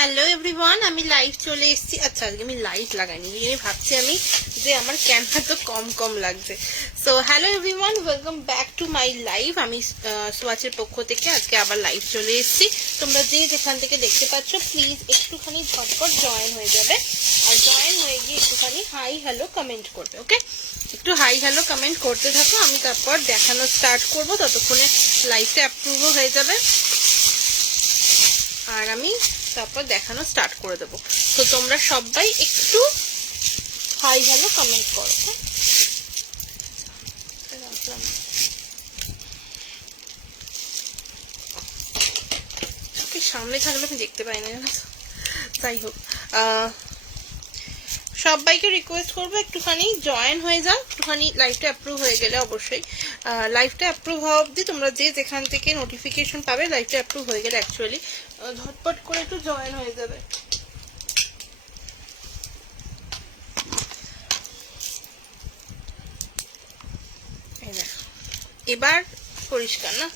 Hello everyone, আমি live চলে এসেছি। আচ্ছা, আজকে আমি লাইট লাগাইনি, ভাবছি আমি যে আমার ক্যামেরা তো কম কম লাগছে। So hello everyone, welcome back to my live. আমি সোয়াচের পক্ষ থেকে আজকে আবার লাইভ চলে এসেছি। তোমরা যে যেখান থেকে দেখতে পাচ্ছ প্লিজ একটুখানি ঝটপট জয়েন হয়ে যাবে, আর জয়েন হয়ে গিয়ে একটুখানি হাই হ্যালো কমেন্ট করবে। ওকে, একটু হাই হ্যালো কমেন্ট করতে থাকো, আমি তারপর দেখানো স্টার্ট করবো। ততক্ষণে লাইভটা অ্যাপ্রুভও হয়ে যাবে আর আমি তারপর দেখানো স্টার্ট করে দেবো। তো তোমরা সবাই একটু হাই হ্যালো কমেন্ট করো। সামনে থাকলে আমি দেখতে পাই না, জানো তো। যাই হোক, সবাইকে রিকোয়েস্ট করবো একটুখানি জয়েন হয়ে যাও, একটুখানি লাইভটা অ্যাপ্রুভ হয়ে গেলে অবশ্যই লাইভটা অ্যাপ্রুভ হওয়া অবধি তোমরা যে যেখান থেকে নোটিফিকেশন পাবে লাইভটা অ্যাপ্রুভ হয়ে গেলে অ্যাকচুয়ালি ঝটপট করে একটু জয়েন হয়ে যাবে। এবার পরিষ্কার না?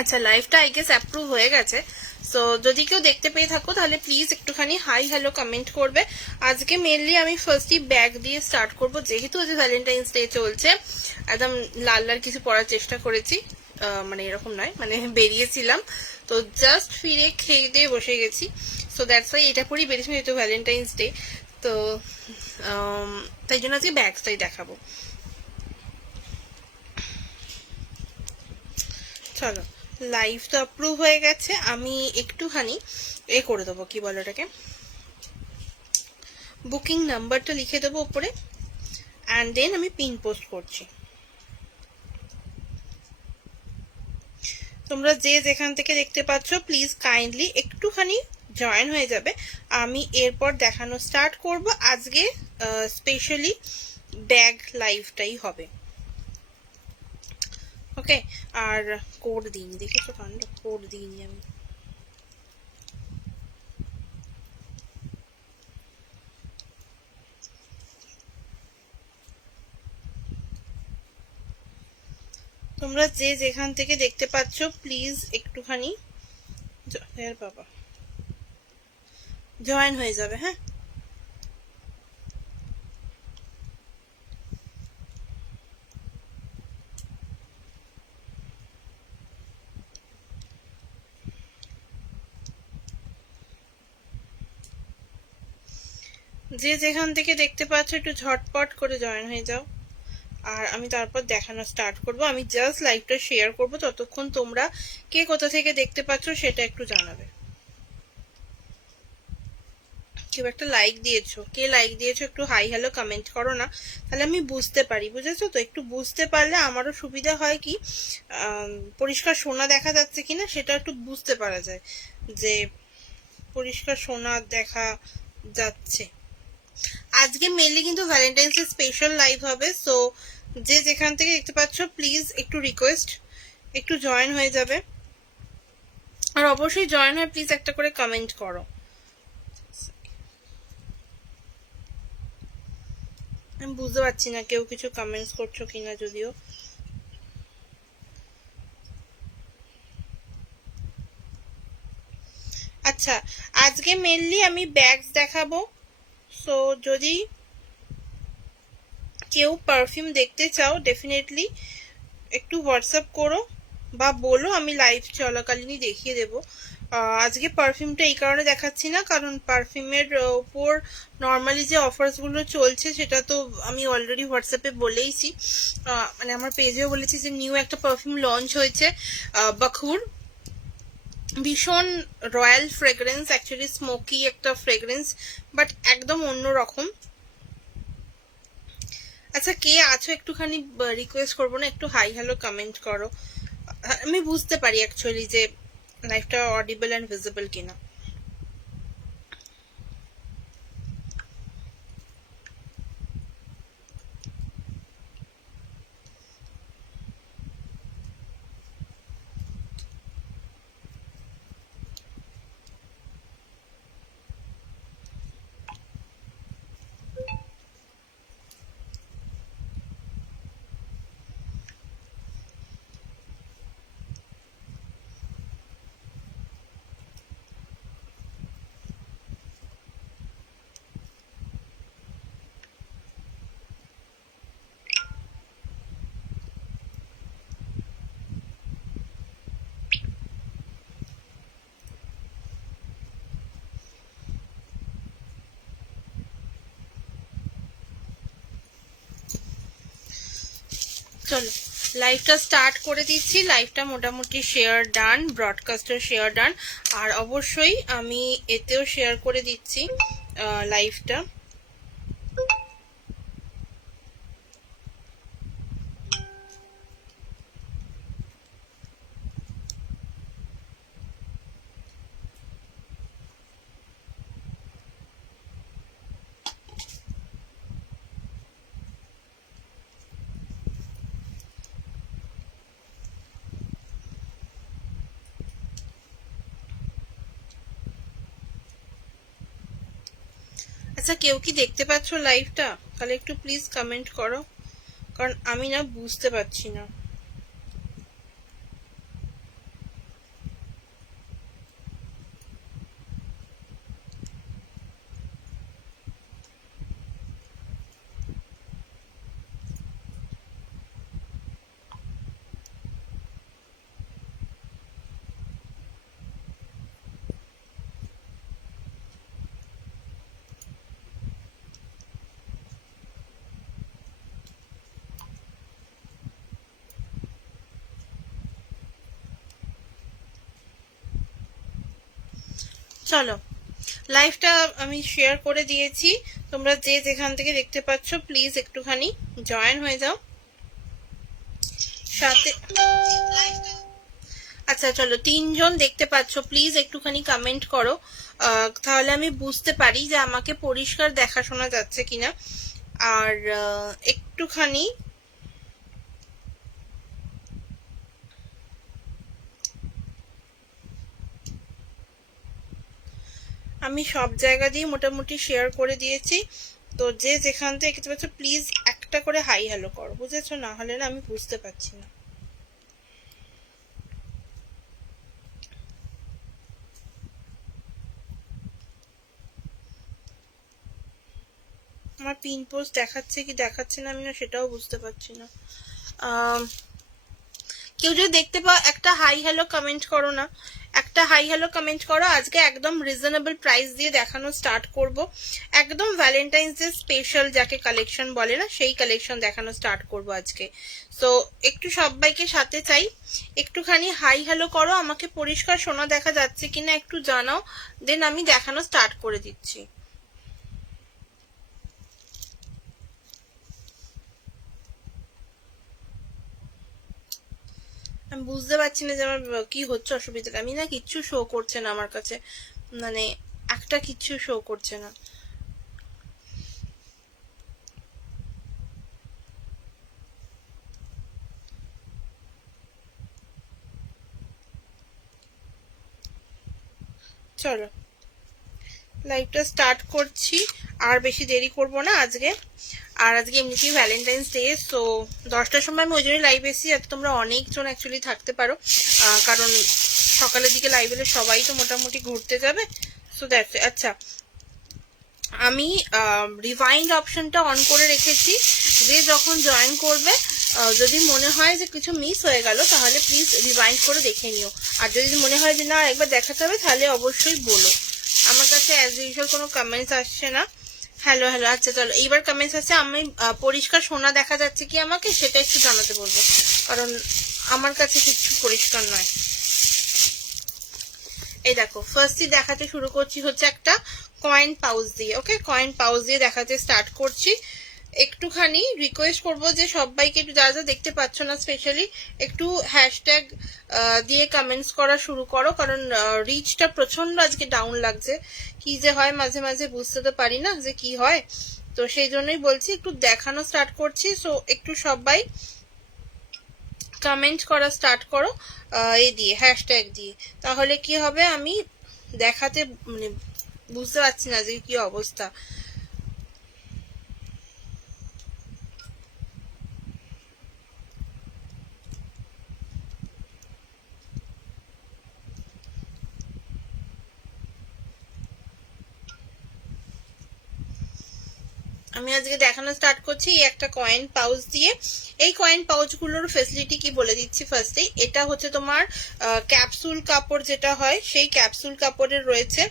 আচ্ছা, লাইভটা আই গেস অ্যাপ্রুভ হয়ে গেছে। সো যদি কেউ দেখতে পেয়ে থাকো তাহলে প্লিজ একটুখানি হাই হ্যালো কমেন্ট করবে। আজকে মেনলি আমি ফার্স্টই ব্যাগ দিয়ে স্টার্ট করব, যেহেতু আজ ভ্যালেন্টাইন্স ডে চলছে। একদম লাল লাল কিছু পরার চেষ্টা করেছি, মানে এরকম নয়, মানে বেরিয়েছিলাম তো জাস্ট ফিরে খেয়ে দিয়ে বসে গেছি। সো দ্যাটস ওয়াই এটা পরেই বেরিয়েছি, যেহেতু ভ্যালেন্টাইন্স ডে। তো তাই জন্য আজকে ব্যাগটাই দেখাবো। চলো, লাইভ তো অ্যাপ্রুভ হয়ে গেছে, আমি একটুখানি করে দেবো, কি বলো এটাকে, বুকিং নাম্বারটা লিখে দেবো উপরে, অ্যান্ড দেন আমি পিন পোস্ট করছি। তোমরা যে যেখান থেকে দেখতে পাচ্ছ প্লিজ কাইন্ডলি একটুখানি জয়েন হয়ে যাবে। আমি এরপর দেখানো স্টার্ট করব। আজকে স্পেশালি ব্যাগ লাইভটাই হবে। ওকে, আর কোড দিইনি, দেখেছো কাণ্ড, কোড দিইনি আমি। তোমরা যে যেখান থেকে দেখতে পাচ্ছ প্লিজ একটুখানি বাবা জয়েন হয়ে যাবে। হ্যাঁ, যে যেখান থেকে দেখতে পাচ্ছ একটু ঝটপট করে জয়েন হয়ে যাও, আর আমি তারপর দেখানো স্টার্ট করব। আমি জাস্ট লাইভটা শেয়ার করব, ততক্ষণ তোমরা কে কোথা থেকে দেখতে পাচ্ছ সেটা একটু জানাবে। কেউ একটা লাইক দিয়েছো, কে লাইক দিয়েছো একটু হাই হ্যালো কমেন্ট করো না, তাহলে আমি বুঝতে পারি, বুঝেছো তো? একটু বুঝতে পারলে আমারও সুবিধা হয়, কি পরিষ্কার সোনা দেখা যাচ্ছে কিনা সেটা একটু বুঝতে পারা যায়, যে পরিষ্কার সোনা দেখা যাচ্ছে। আজকে মেনলি কিন্তু ভ্যালেন্টাইন্স ডে স্পেশাল লাইভ হবে। সো যে যেখান থেকে দেখতে পাচ্ছ প্লিজ একটু রিকোয়েস্ট একটু জয়েন হয়ে যাবে, আর অবশ্যই জয়েন হয়ে প্লিজ একটা করে কমেন্ট করো। আমি বুঝতে পারছি না কেউ কিছু কমেন্টস করছো কিনা, যদিও আচ্ছা আজকে মেনলি আমি ব্যাগস দেখাবো। সো যদি কেউ পারফিউম দেখতে চাও ডেফিনেটলি একটু হোয়াটসঅ্যাপ করো বা বলো, আমি লাইভ চলাকালীনই দেখিয়ে দেবো। আজকে পারফিউমটা এই কারণে দেখাচ্ছি না, কারণ পারফিউমের উপর নর্মালি যে অফার্সগুলো চলছে সেটা তো আমি অলরেডি হোয়াটসঅ্যাপে বলেইছি, মানে আমার পেজেও বলেছি যে নিউ একটা পারফিউম লঞ্চ হয়েছে, বাখুর, ভীষণ রয়্যাল ফ্রেগ্রেন্স, অ্যাকচুয়ালি স্মোকি একটা ফ্রেগ্রেন্স, বাট একদম অন্য রকম। আচ্ছা, কে আছো একটুখানি রিকোয়েস্ট করবো না, একটু হাই হ্যালো কমেন্ট করো, আমি বুঝতে পারি অ্যাকচুয়ালি যে লাইফটা অডিবল অ্যান্ড ভিজিবল কিনা। চলো লাইভটা স্টার্ট করে দিচ্ছি। লাইভটা মোটামুটি শেয়ার ডান, ব্রডকাস্টের শেয়ার ডান, আর অবশ্যই আমি এতেও শেয়ার করে দিচ্ছি লাইভটা। আচ্ছা, কেউ কি দেখতে পাচ্ছ লাইভটা? তাহলে একটু প্লিজ কমেন্ট করো, কারণ আমি না বুঝতে পারছি না। চলো লাইভটা আমি শেয়ার করে দিয়েছি, তোমরা যে যেখান থেকে দেখতে পাচ্ছ প্লিজ একটুখানি জয়েন হয়ে যাও সাথে। আচ্ছা চলো, 3জন দেখতে পাচ্ছ, প্লিজ একটুখানি কমেন্ট করো, তাহলে আমি বুঝতে পারি যে আমাকে পরিষ্কার দেখা শোনা যাচ্ছে কিনা। আর একটুখানি আমি সব জায়গা দিয়ে মোটামুটি শেয়ার করে দিয়েছি, তো যে যেখান থেকে দেখতে পাচ্ছ প্লিজ একটা করে হাই হ্যালো করো, বুঝেছো? না হলে না আমি বুঝতে পারছি না। আমার পিন পোস্ট দেখাচ্ছে কি দেখাচ্ছে না আমি না সেটাও বুঝতে পারছি না। কেউ যদি দেখতে পাও একটা হাই হ্যালো কমেন্ট করো না, একটা হাই হ্যালো কমেন্ট করো। আজকে একদম রিজনেবল প্রাইস দিয়ে দেখানো স্টার্ট করব, একদম ভ্যালেন্টাইন্স ডে স্পেশাল যাকে কালেকশন বলে না, সেই কালেকশন দেখানো স্টার্ট করব আজকে। সো একটু সবাইকে সাথে চাই, একটুখানি হাই হ্যালো করো, আমাকে পরিষ্কার শোনা দেখা যাচ্ছে কিনা একটু জানাও, দেন আমি দেখানো স্টার্ট করে দিচ্ছি। আমি বুঝতে পারছি না যে আমার কি হচ্ছে অসুবিধাটা। আমি না কিচ্ছু শো করছে না আমার কাছে, মানে একটা কিচ্ছু শো করছে না। চলো লাইভটা স্টার্ট করছি, আর বেশি দেরি করব না আজকে। আর আজকে এমনিতেই ভ্যালেন্টাইন্স ডে, সো 10টার সময় আমি ওই জন্যই লাইভ এসেছি যাতে তোমরা অনেকজন অ্যাকচুয়ালি থাকতে পারো, কারণ সকালের দিকে লাইভ এলে সবাই তো মোটামুটি ঘুরতে যাবে। So that's. আচ্ছা, আমি রিভাইন্ড অপশনটা অন করে রেখেছি, যে যখন জয়েন করবে যদি মনে হয় যে কিছু মিস হয়ে গেল তাহলে প্লিজ রিভাইন্ড করে দেখে নিও, আর যদি মনে হয় যে না একবার দেখাতে হবে তাহলে অবশ্যই বলো। আমার কাছে অ্যাজ ইউজুয়াল কোনো কমেন্টস আসছে না। হ্যালো হ্যালো, আচ্ছা চলো এইবার কমেন্টস আসছে। আমি পরিষ্কার শোনা দেখা যাচ্ছে কি আমাকে সেটা একটু জানাতে বলবো, কারণ আমার কাছে কিছু পরিষ্কার নয়। এই দেখো ফার্স্টই দেখাতে শুরু করছি হচ্ছে একটা কয়েন পাউজ দিয়ে। ওকে, কয়েন পাউজ দিয়ে দেখাতে স্টার্ট করছি। একটুখানি রিকোয়েস্ট করবো যে সবাইকে একটু যারা যারা দেখতে পাচ্ছ না স্পেশালি একটু হ্যাশট্যাগ দিয়ে কমেন্টস করা শুরু করো, কারণ রিচটা প্রচন্ড আজকে ডাউন লাগছে। কি যে হয় মাঝে মাঝে বুঝতে তো পারি না যে কি হয়, তো সেই জন্যই বলছি একটু দেখানো স্টার্ট করছি। সো একটু সবাই কমেন্ট করা স্টার্ট করো এই দিয়ে হ্যাশট্যাগ দিয়ে, তাহলে কি হবে আমি দেখাতে মানে বুঝতে পারছি না যে কি অবস্থা। আমি আজকে দেখানো স্টার্ট করছি এই একটা কয়েন পাউচ দিয়ে। এই কয়েন পাউচগুলোর ফেসিলিটি কি বলে দিচ্ছি ফার্স্টেই। এটা হচ্ছে তোমার ক্যাপসুল কাপড় যেটা হয় সেই ক্যাপসুল কাপড়ের রয়েছে,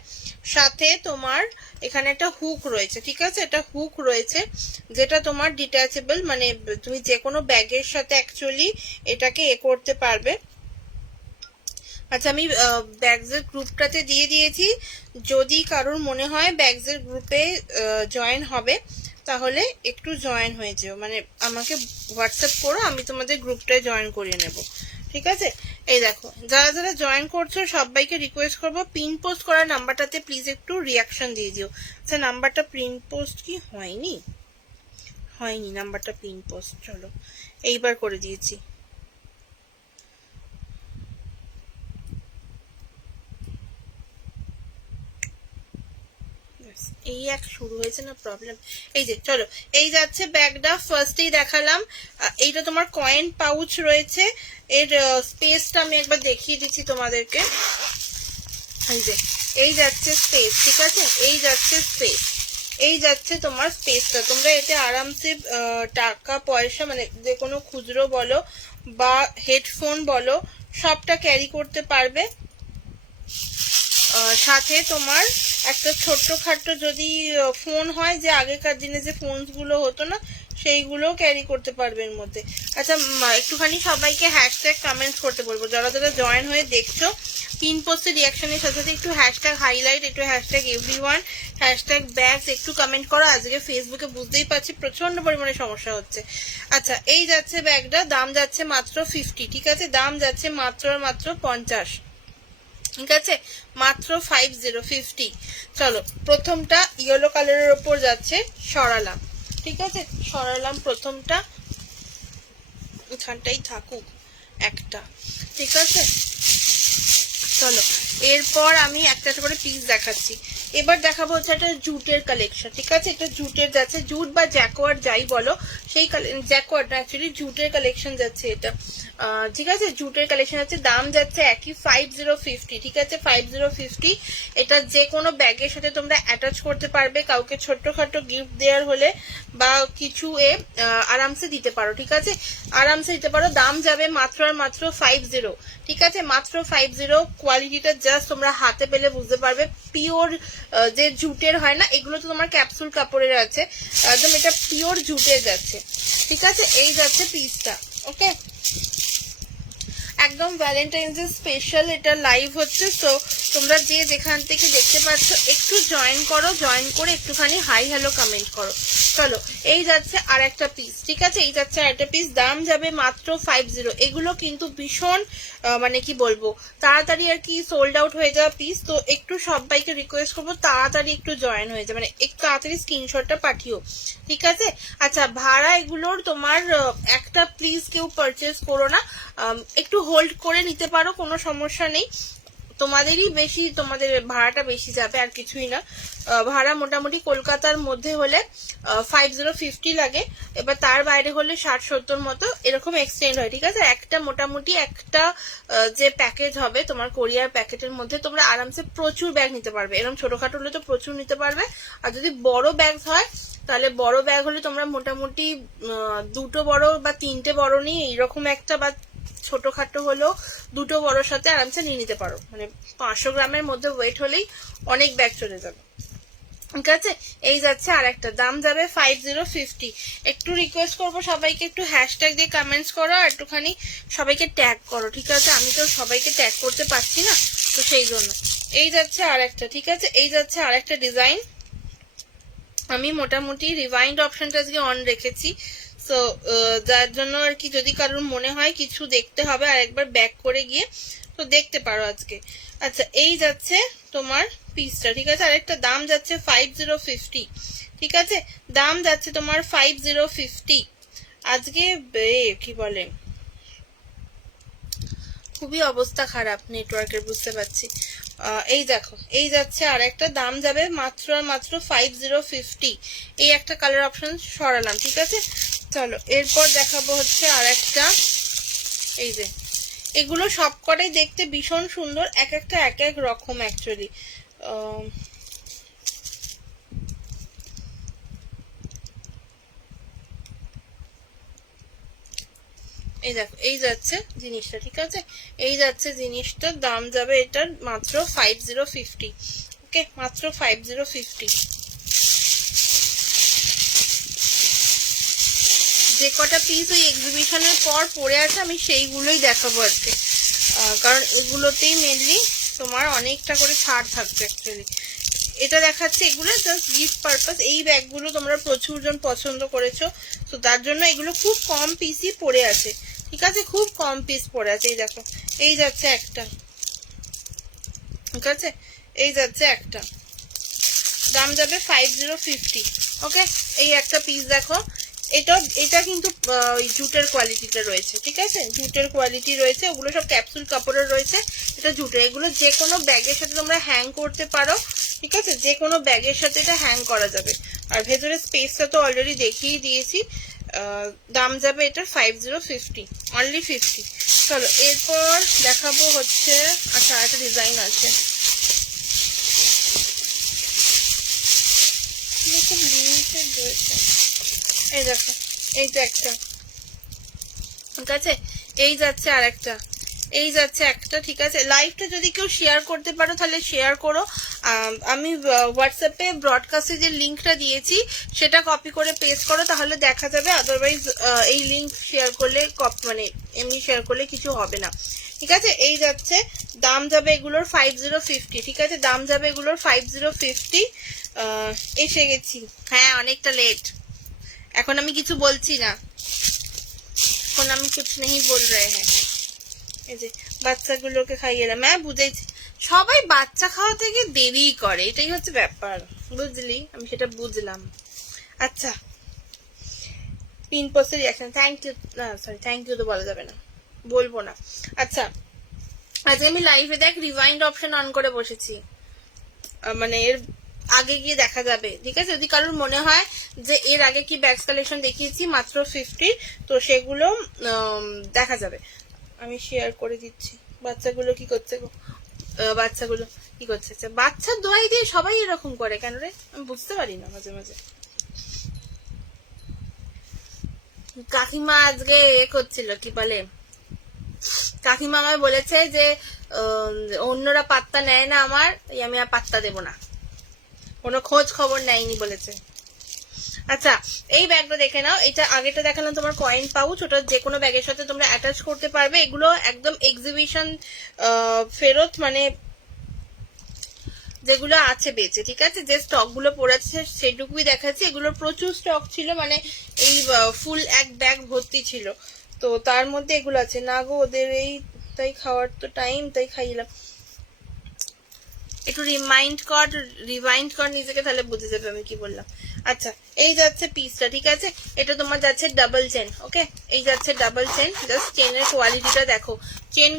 সাথে তোমার এখানে একটা হুক রয়েছে, ঠিক আছে, এটা হুক রয়েছে যেটা তোমার ডিট্যাচেবল, মানে তুমি যে কোনো ব্যাগের সাথে অ্যাকচুয়ালি এটাকে করতে পারবে। আচ্ছা, আমি ব্যাগসের গ্রুপটাতে দিয়ে দিয়েছি, যদি কারোর মনে হয় ব্যাগসের গ্রুপে জয়েন হবে তাহলে একটু জয়েন হয়ে যেও, মানে আমাকে হোয়াটসঅ্যাপ করো, আমি তোমাদের গ্রুপটায় জয়েন করিয়ে নেব, ঠিক আছে। এই দেখো, যারা যারা জয়েন করছো সবাইকে রিকোয়েস্ট করবো পিন পোস্ট করার নাম্বারটাতে প্লিজ একটু রিয়াকশন দিয়ে দিও। আচ্ছা, নাম্বারটা পিন পোস্ট কি হয়নি? হয়নি নাম্বারটা পিন পোস্ট, চলো এইবার করে দিয়েছি। এই এক শুরু হয়েছে না প্রবলেম। এই যে চলো, এই যাচ্ছে ব্যাগটা, ফার্স্টেই দেখালাম। এইটা তোমার কয়েন পাউচ রয়েছে, এর স্পেসটা আমি একবার দেখিয়ে দিচ্ছি তোমাদেরকে। এই যে এই যাচ্ছে স্পেস, ঠিক আছে, এই যাচ্ছে স্পেস, এই যাচ্ছে তোমার স্পেসটা। তোমরা এতে আরামসে টাকা পয়সা, মানে যে কোনো খুচরো বলো বা হেডফোন বলো সবটা ক্যারি করতে পারবে। সাথে তোমার একটা ছোট্টখাট্ট যদি ফোন হয়, যে আগেকার দিনে যে ফোনগুলো হতো না, সেইগুলো ক্যারি করতে পারবে এর মধ্যে। আচ্ছা, একটুখানি সবাইকে হ্যাশট্যাগ কমেন্টস করতে বলবো, যারা যারা জয়েন হয়ে দেখছো পিন পোস্টের রিয়াকশনের সাথে সাথে একটু হ্যাশট্যাগ হাইলাইট, একটু হ্যাশট্যাগ এভরিওয়ান, হ্যাশট্যাগ ব্যাগস একটু কমেন্ট করো। আজকে ফেসবুকে বুঝতেই পারছি প্রচন্ড পরিমাণে সমস্যা হচ্ছে। আচ্ছা, এই যাচ্ছে ব্যাগটা, দাম যাচ্ছে মাত্র 50, ঠিক আছে, দাম যাচ্ছে মাত্র মাত্র 50, ঠিক আছে, মাত্র 50। চলো, প্রথমটা ইয়েলো কালারের ওপর যাচ্ছে, সরালাম, ঠিক আছে, সরালাম প্রথমটা, এখানটাই থাকুক একটা, ঠিক আছে। চলো, এরপর আমি একটা একটা করে পিস দেখাচ্ছি। এবার দেখাবো হচ্ছে একটা জুটের কালেকশন, ঠিক আছে, এটা জুটের যাচ্ছে, জুট বা জ্যাকোয়ার্ড যাই বলো, সেই জ্যাকোয়ার্ড না, অ্যাকচুয়ালি জুটের কালেকশন যাচ্ছে এটা, ঠিক আছে, জুটের কালেকশন আছে, দাম যাচ্ছে একই 50, ঠিক আছে, 50। এটা যে কোনো ব্যাগের সাথে তোমরা অ্যাটাচ করতে পারবে, কাউকে ছোট্টখাটো গিফট দেওয়ার হলে বা কিছু আরামসে দিতে পারো, ঠিক আছে, আরামসে দিতে পারো। দাম যাবে মাত্র আর মাত্র 50, ঠিক আছে, মাত্র 50। কোয়ালিটিটা জাস্ট তোমরা হাতে পেলে বুঝতে পারবে, পিওর যে জুটের হয় না, এগুলো তো তোমার ক্যাপসুল কাপড়ের আছে, একদম এটা পিওর জুটের যাচ্ছে, ঠিক আছে। এই যাচ্ছে পিসটা, ওকে, একদম ভ্যালেন্টাইন্স ডে স্পেশাল এটা লাইভ হচ্ছে, তো তোমরা যে যেখান থেকে দেখতে পাচ্ছ একটু জয়েন করো, জয়েন করে একটুখানি হাই হ্যালো কমেন্ট করো। চলো, এই যাচ্ছে আর একটা পিস, ঠিক আছে, এই যাচ্ছে আর একটা পিস, দাম যাবে মাত্র 50। এগুলো কিন্তু ভীষণ মানে কি বলবো, তাড়াতাড়ি আর কি সোল্ড আউট হয়ে যাওয়া পিস, তো একটু সবাইকে রিকোয়েস্ট করবো তাড়াতাড়ি একটু জয়েন হয়ে যায়, মানে একটু তাড়াতাড়ি স্ক্রিনশটটা পাঠিও, ঠিক আছে। আচ্ছা, ভাড়া এগুলোর তোমার একটা প্লিজ কেউ পারচেস করো না, একটু হোল্ড করে নিতে পারো, কোনো সমস্যা নেই, তোমাদেরই বেশি, তোমাদের ভাড়াটা বেশি যাবে আর কিছুই না। ভাড়া মোটামুটি কলকাতার মধ্যে হলে 50 লাগে, এবার তার বাইরে হলে 60-70 মতো এরকম এক্সটেন্ড হয়, ঠিক আছে। একটা মোটামুটি একটা যে প্যাকেজ হবে তোমার কোরিয়ার প্যাকেটের মধ্যে তোমরা আরামসে প্রচুর ব্যাগ নিতে পারবে, এরকম ছোটখাটো হলে তো প্রচুর নিতে পারবে, আর যদি বড় ব্যাগ হয় তাহলে বড় ব্যাগ হলে তোমরা মোটামুটি 2টো বড় বা 3টে বড় নিয়ে এইরকম একটা, বা ছোটখাটো হলেও 2টো বড়োর সাথে আরামসে নিয়ে নিতে পারো, মানে 500 গ্রামের মধ্যে ওয়েট হলেই অনেক ব্যাগ চলে যাবে, ঠিক আছে। এই যাচ্ছে আর একটা, দাম যাবে 50। একটু রিকোয়েস্ট করবো সবাইকে একটু হ্যাশট্যাগ দিয়ে কমেন্টস করো, আর একটুখানি সবাইকে ট্যাগ করো, ঠিক আছে, আমি তো সবাইকে ট্যাগ করতে পারছি না, তো সেই জন্য। এই যাচ্ছে আর একটা, ঠিক আছে, এই যাচ্ছে আর একটা ডিজাইন, আমি মোটামুটি রিভাইন্ড অপশনটা আজকে অন রেখেছি, সো যার জন্য আর কি যদি কারোর মনে হয় কিছু দেখতে হবে আর একবার ব্যাক করে গিয়ে তো দেখতে পারো আজকে। আচ্ছা, এই যাচ্ছে তোমার পিসটা, ঠিক আছে, আরেকটা, দাম যাচ্ছে 50, ঠিক আছে, দাম যাচ্ছে তোমার 50। আজকে কি বলে, খুবই অবস্থা খারাপ নেটওয়ার্কের, বুঝতে পারছি। এই দেখো, এই যাচ্ছে আর একটা, দাম যাবে মাত্র আর মাত্র 50। এই একটা কালার অপশন সরালাম, ঠিক আছে। চলো, এরপর দেখাবো হচ্ছে আর একটা, এই যে এগুলো সবকটাই দেখতে ভীষণ সুন্দর, এক একটা এক এক রকম অ্যাকচুয়ালি। এই দেখো এই যাচ্ছে জিনিসটা, ঠিক আছে, এই যাচ্ছে জিনিসটা, দাম যাবে এটার মাত্র 5050। ওকে, মাত্র 5050। যে কটা পিস ওই এক্সিবিশনের পর পড়ে আছে আমি সেইগুলোই দেখাবো আজকে, কারণ এগুলোতেই মেনলি তোমার অনেকটা করে ছাড় থাকছে অ্যাকচুয়ালি। এটা দেখাচ্ছে এগুলো জাস্ট গিফট পারপাস। এই ব্যাগগুলো তোমরা প্রচুর জন পছন্দ করেছো, তো তার জন্য এগুলো খুব কম পিসই পড়ে আছে, ঠিক আছে, খুব কম পিস পড়ে আছে। এই দেখো এই যাচ্ছে একটা, ঠিক আছে, এই যাচ্ছে একটা, দাম যাবে 5050। ওকে, এই একটা পিস দেখো, এটা কিন্তু ওই জুটের কোয়ালিটিটা রয়েছে, ঠিক আছে, জুটের কোয়ালিটি রয়েছে, ওগুলো সব ক্যাপসুল কাপড়ের রয়েছে, এটা জুটের। এগুলো যে কোনো ব্যাগের সাথে তোমরা হ্যাং করতে পারো, ঠিক আছে, যে কোনো ব্যাগের সাথে এটা হ্যাং করা যাবে। আর ভেতরে স্পেসটা তো অলরেডি দেখিয়ে দিয়েছি। দাম যাবে এটার 5050, অনলি 50। চলো এরপর দেখাবো হচ্ছে, আচ্ছা একটা ডিজাইন আছে, খুব লিমিটেড রয়েছে। এই দেখো এই যে একটা, ঠিক আছে, এই যাচ্ছে আর একটা, এই যাচ্ছে একটা, ঠিক আছে। লাইভটা যদি কেউ শেয়ার করতে পারো তাহলে শেয়ার করো। আমি হোয়াটসঅ্যাপে ব্রডকাস্টে যে লিঙ্কটা দিয়েছি সেটা কপি করে পেস্ট করো, তাহলে দেখা যাবে। আদারওয়াইজ এই লিঙ্ক শেয়ার করলে মানে এমনি শেয়ার করলে কিছু হবে না, ঠিক আছে। এই যাচ্ছে, দাম যাবে এগুলোর 5050, ঠিক আছে, দাম যাবে এগুলোর 5050। এসে গেছি, হ্যাঁ অনেকটা লেট, এখন আমি কিছু বলছি না, এখন আমি কিছু নেই বল রে। হ্যাঁ এই যে বাচ্চাগুলোকে খাইয়ে এলাম, হ্যাঁ বুঝেছি, সবাই বাচ্চা খাওয়া থেকে দেরি করে, এটাই হচ্ছে ব্যাপার, বুঝলি, আমি সেটা বুঝলাম। আচ্ছা, পিন পোস্টের রিয়াকশন, থ্যাংক ইউ, না সরি থ্যাংক ইউ তো বলা যাবে না, বলবো না। আচ্ছা, আজকে আমি লাইভে দেখ রিভাইন্ড অপশন অন করে বসেছি, মানে এর আগে গিয়ে দেখা যাবে, ঠিক আছে, যদি কারোর মনে হয় যে এর আগে কি ব্যাগস কালেকশন দেখিয়েছি মাত্র 50, তো সেগুলো দেখা যাবে। আমি শেয়ার করে দিচ্ছি। বাচ্চাগুলো কি করছে গো, বাচ্চাগুলো কি করছে, বাচ্চার দোয়াই দিয়ে সবাই এরকম করে কেন রে, আমি বুঝতে পারি না মাঝে মাঝে। কাকিমা আজকে করছিল, কি বলে, কাকিমা আমায় বলেছে যে অন্যরা পাত্তা নেয় না আমার, আমি আর পাত্তা দেব না, কোনো খোঁজ খবর নেয়নি বলেছে। আচ্ছা, এই ব্যাগটা দেখে নাও, এটা আগেটা দেখালাম তোমার কয়েন পাউচ, ওটা যে কোনো ব্যাগের সাথে তোমরা অ্যাটাচ করতে পারবে। এগুলো একদম এক্সিবিশন ফেরত, মানে যেগুলো আছে বেঁচে, ঠিক আছে, যে স্টক গুলো পড়েছে সেটুকুই দেখাচ্ছি। এগুলোর প্রচুর স্টক ছিল, মানে এই ফুল এক ব্যাগ ভর্তি ছিল, তো তার মধ্যে এগুলো আছে। না গো ওদের এই তাই খাওয়ার তো টাইম, তাই খাইলাম। একটু রিমাইন্ড কর নিজেকে, তাহলে বুঝে যাবে আমি কি বললাম। আচ্ছা, এই যাচ্ছে পিসটা, ঠিক আছে, এটা তোমার যাচ্ছে ডাবল চেন। ওকে, এই যাচ্ছে ডাবল চেন, জাস্ট চেনের কোয়ালিটিটা দেখো, চেন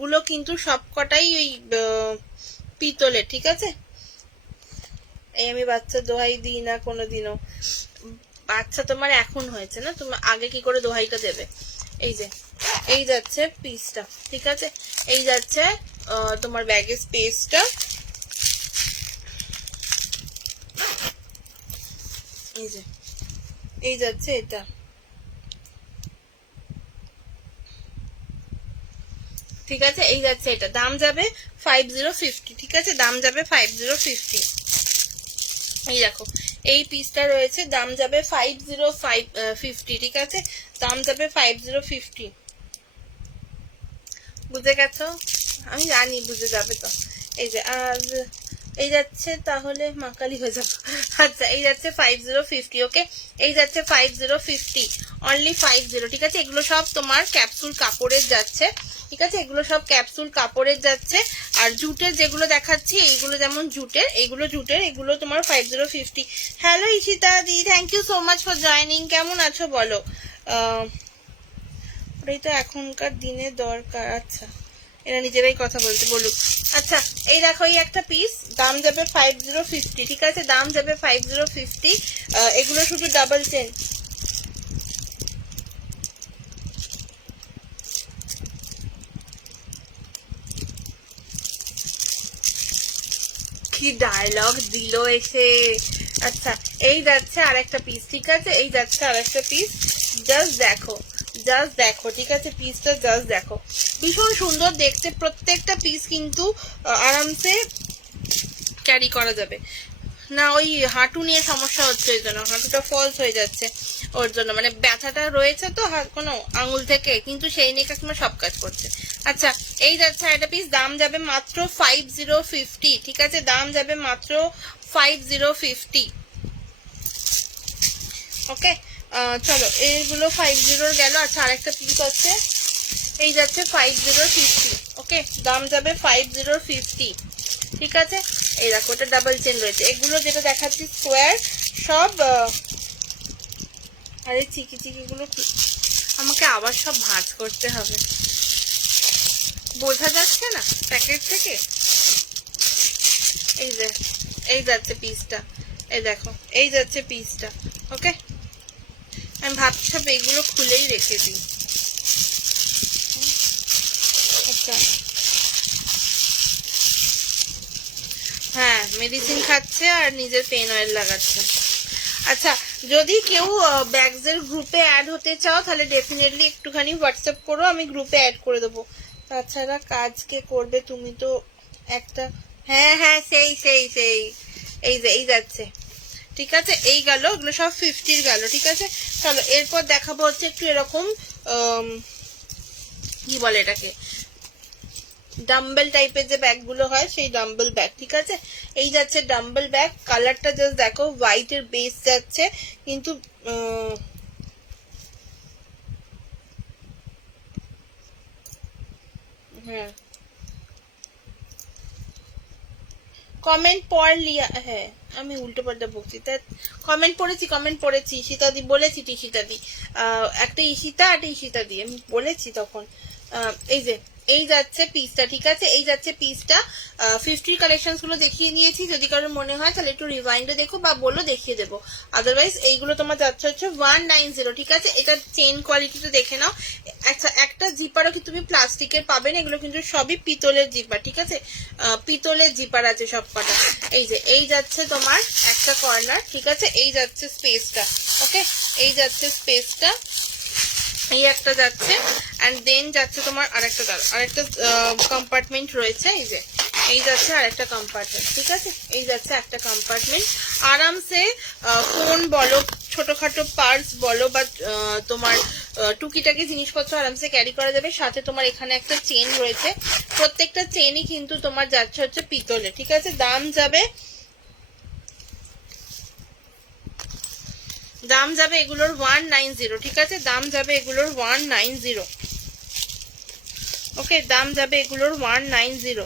গুলো কিন্তু সবকটাই ওই পিতলের, ঠিক আছে। এই আমি বাচ্চা দোহাই দিই না কোনোদিনও, বাচ্চা তোমার এখন হয়েছে না, তুমি আগে কি করে দোহাইটা দেবে। এই যে এই যাচ্ছে পিসটা, ঠিক আছে, এই যাচ্ছে তোমার ব্যাগের স্পেসটা, এই যে এই যাচ্ছে এটা, ঠিক আছে, এই যাচ্ছে এটা, দাম যাবে 5050, ঠিক আছে, দাম যাবে 5050। এই দেখো এই পিসটা রয়েছে, দাম যাবে 5050, ঠিক আছে, দাম যাবে 5050। বুঝে গেছো, আমি জানি বুঝে যাবে তো। এই যে আর এই যাচ্ছে, তাহলে মাকালি হয়ে যাবে। আচ্ছা, এই যাচ্ছে 5050, ওকে, এই যাচ্ছে 5050, অনলি 50, ঠিক আছে। এগুলো সব তোমার ক্যাপসুল কাপড়ের যাচ্ছে, ঠিক আছে, এগুলো সব ক্যাপসুল কাপড়ের যাচ্ছে। আর জুটের যেগুলো দেখাচ্ছি এইগুলো যেমন জুটের, এগুলো জুটের, এগুলো তোমার 5050। হ্যালো ইশিতা দি, thank you so much for joining, কেমন আছো বলো। ওটাই তো এখনকার দিনে দরকার। আচ্ছা, এরা নিজেরাই কথা বলতে বলুক। আচ্ছা, এই দেখো এই একটা পিস, দাম যাবে 5050, ঠিক আছে, দাম যাবে 5050। এগুলো শুধু ডাবল চেন। কি ডায়লগ দিল এসে। আচ্ছা, এই যাচ্ছে আর একটা পিস, ঠিক আছে, এই যাচ্ছে আর একটা পিস, জাস্ট দেখো, জাস্ট দেখো, ঠিক আছে, পিসটা জাস্ট দেখো, ভীষণ সুন্দর দেখতে। প্রত্যেকটা পিস কিন্তু আরামসে ক্যারি করা যাবে না। ওই হাঁটু নিয়ে সমস্যা হচ্ছে, ওই জন্য হাঁটুটা ফলস হয়ে যাচ্ছে, ওর জন্য মানে ব্যথাটা রয়েছে তো কোনো আঙুল থেকে, কিন্তু সেই নিয়ে কাকিমা সব কাজ করছে। আচ্ছা, এই যাচ্ছে একটা পিস, দাম যাবে মাত্র 5050, ঠিক আছে, দাম যাবে মাত্র 5050। ওকে, চলো এইগুলো 50 গেল। আচ্ছা, আরেকটা পিস আছে, এই যাচ্ছে 5050। ওকে, দাম যাবে 5050, ঠিক আছে। এই দেখো, ওটা ডাবল চেন রয়েছে। এগুলো যেটা দেখাচ্ছি স্কোয়ার সব, আরে চিকি চিকিগুলো আমাকে আবার সব ভাঁজ করতে হবে, বোঝা যাচ্ছে না প্যাকেট থেকে। এই যে, এই যাচ্ছে পিসটা, এই দেখো, এই যাচ্ছে পিসটা। ওকে, আমি ভাবছি এগুলো খুলেই রেখে দিই। আচ্ছা, হ্যাঁ, মেডিসিন খাচ্ছে আর নিজের পেন অয়েল লাগাচ্ছে। আচ্ছা, যদি কেউ ব্যাগসের গ্রুপে অ্যাড হতে চাও তাহলে ডেফিনেটলি একটুখানি হোয়াটসঅ্যাপ করো, আমি গ্রুপে অ্যাড করে দেবো। তাছাড়া কাজ কে করবে, তুমি তো একটা, হ্যাঁ হ্যাঁ, সেই সেই সেই, এই যে এই যাচ্ছে, ঠিক আছে। এই গেল, এগুলো সব 50 গেল, ঠিক আছে। চলো এরপর দেখাবো হচ্ছে একটু এরকম কি বলে এটাকে, ডাম্বেল টাইপের যে ব্যাগগুলো হয়, সেই ডাম্বেল ব্যাগ, ঠিক আছে। এই যাচ্ছে ডাম্বেল ব্যাগ, কালারটা জাস্ট দেখো, হোয়াইটের বেস যাচ্ছে, কিন্তু হ্যাঁ, কমেন্ট পড় লিয়া, হ্যাঁ আমি উল্টো পাল্টা বকছি, তা কমেন্ট পড়েছি ঈশিতাদি, বলেছি ঈশিতাদি, একটা ঈশিতা একটা ঈশিতাদি আমি বলেছি তখন। এই যে, এই যাচ্ছে পিসটা, ঠিক আছে, এই যাচ্ছে পিসটা। 50 কালেকশন গুলো দেখিয়ে নিয়েছি, যদি কারোর মনে হয় তাহলে একটু রিভাইন্ডে দেখো বা বলো, দেখিয়ে দেবো। আদারওয়াইজ এইগুলো তোমার যাচ্ছে হচ্ছে 190, ঠিক আছে। এটা চেন কোয়ালিটিটা দেখে নাও। আচ্ছা, একটা জিপারও কি তুমি প্লাস্টিকের পাবে না, এগুলো কিন্তু সবই পিতলের জিপার, ঠিক আছে, পিতলের জিপার আছে সব কটা। এই যে, এই যাচ্ছে তোমার একটা কর্নার, ঠিক আছে, এই যাচ্ছে স্পেসটা। ওকে, এই যাচ্ছে স্পেসটা, এই একটা যাচ্ছে, এন্ড দেন যাচ্ছে তোমার আরেকটা কম্পার্টমেন্ট রয়েছে, এই যে এই যাচ্ছে আরেকটা কম্পার্টমেন্ট, ঠিক আছে, এই যাচ্ছে একটা কম্পার্টমেন্ট। আরামসে ফোন বলো, ছোটখাটো পার্স বলো, বা তোমার টুকিটাকি জিনিসপত্র আরামসে ক্যারি করা যাবে। সাথে তোমার এখানে একটা চেন রয়েছে, প্রত্যেকটা চেনই কিন্তু তোমার যাচ্ছে হচ্ছে পিতলে, ঠিক আছে। দাম যাবে এগুলোর 190, ঠিক আছে, দাম যাবে এগুলোর 190। ওকে, দাম যাবে এগুলোর 190।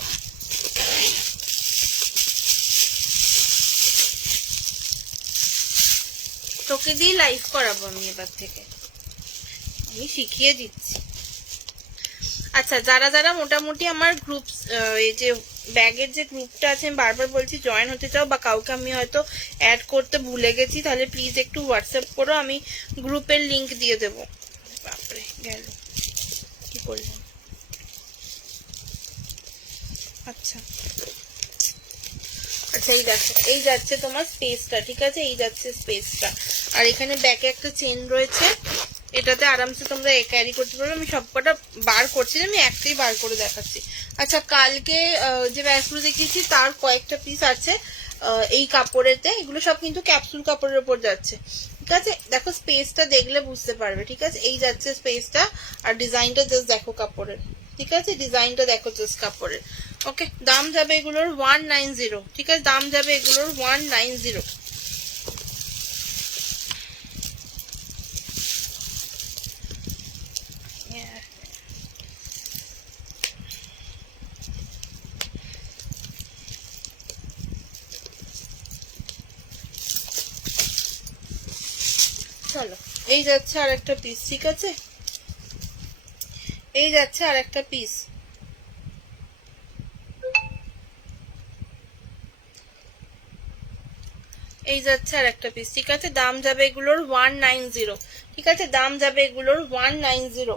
তোকে দিয়ে লাইভ করাবো আমি এবার থেকে, আমি শিখিয়ে দিচ্ছি। আচ্ছা, যারা যারা মোটামুটি আমার গ্রুপ, এই যে ব্যাগের যে গ্রুপটা আছে, আমি বারবার বলছি জয়েন হতে চাও, বা কাউকে আমি হয়তো অ্যাড করতে ভুলে গেছি, তাহলে প্লিজ একটু হোয়াটসঅ্যাপ করো, আমি গ্রুপের লিংক দিয়ে দেবো। বাপরে গেল, কি করলাম। আচ্ছা আচ্ছা, এই দেখো, এই যাচ্ছে তোমার স্পেসটা, ঠিক আছে, এই যাচ্ছে স্পেসটা। আর এখানে ব্যাকে একটা চেন রয়েছে, এটাতে আরামসে তোমরা ক্যারি করতে পারবে। আমি সবকটা বার করছি না, আমি একটাই বার করে দেখাচ্ছি। আচ্ছা, কালকে যে ব্যাগগুলো দেখিয়েছি তার কয়েকটা পিস আছে এই কাপড়েতে, এগুলো সব কিন্তু ক্যাপসুল কাপড়ের উপর যাচ্ছে, ঠিক আছে। দেখো স্পেসটা দেখলে বুঝতে পারবে, ঠিক আছে, এই যাচ্ছে স্পেসটা। আর ডিজাইনটা জাস্ট দেখো কাপড়ের, ঠিক আছে, ডিজাইনটা দেখো জাস্ট কাপড়ের। ওকে, দাম যাবে এগুলোর 190, ঠিক আছে, দাম যাবে এগুলোর 190। চলো, এই যাচ্ছে আর একটা পিস, ঠিক আছে, এই যাচ্ছে আর একটা পিস। এই যাচ্ছে আর একটা পিস, ঠিক আছে, দাম যাবে এগুলোর 190, ঠিক আছে, দাম যাবে এগুলোর 190।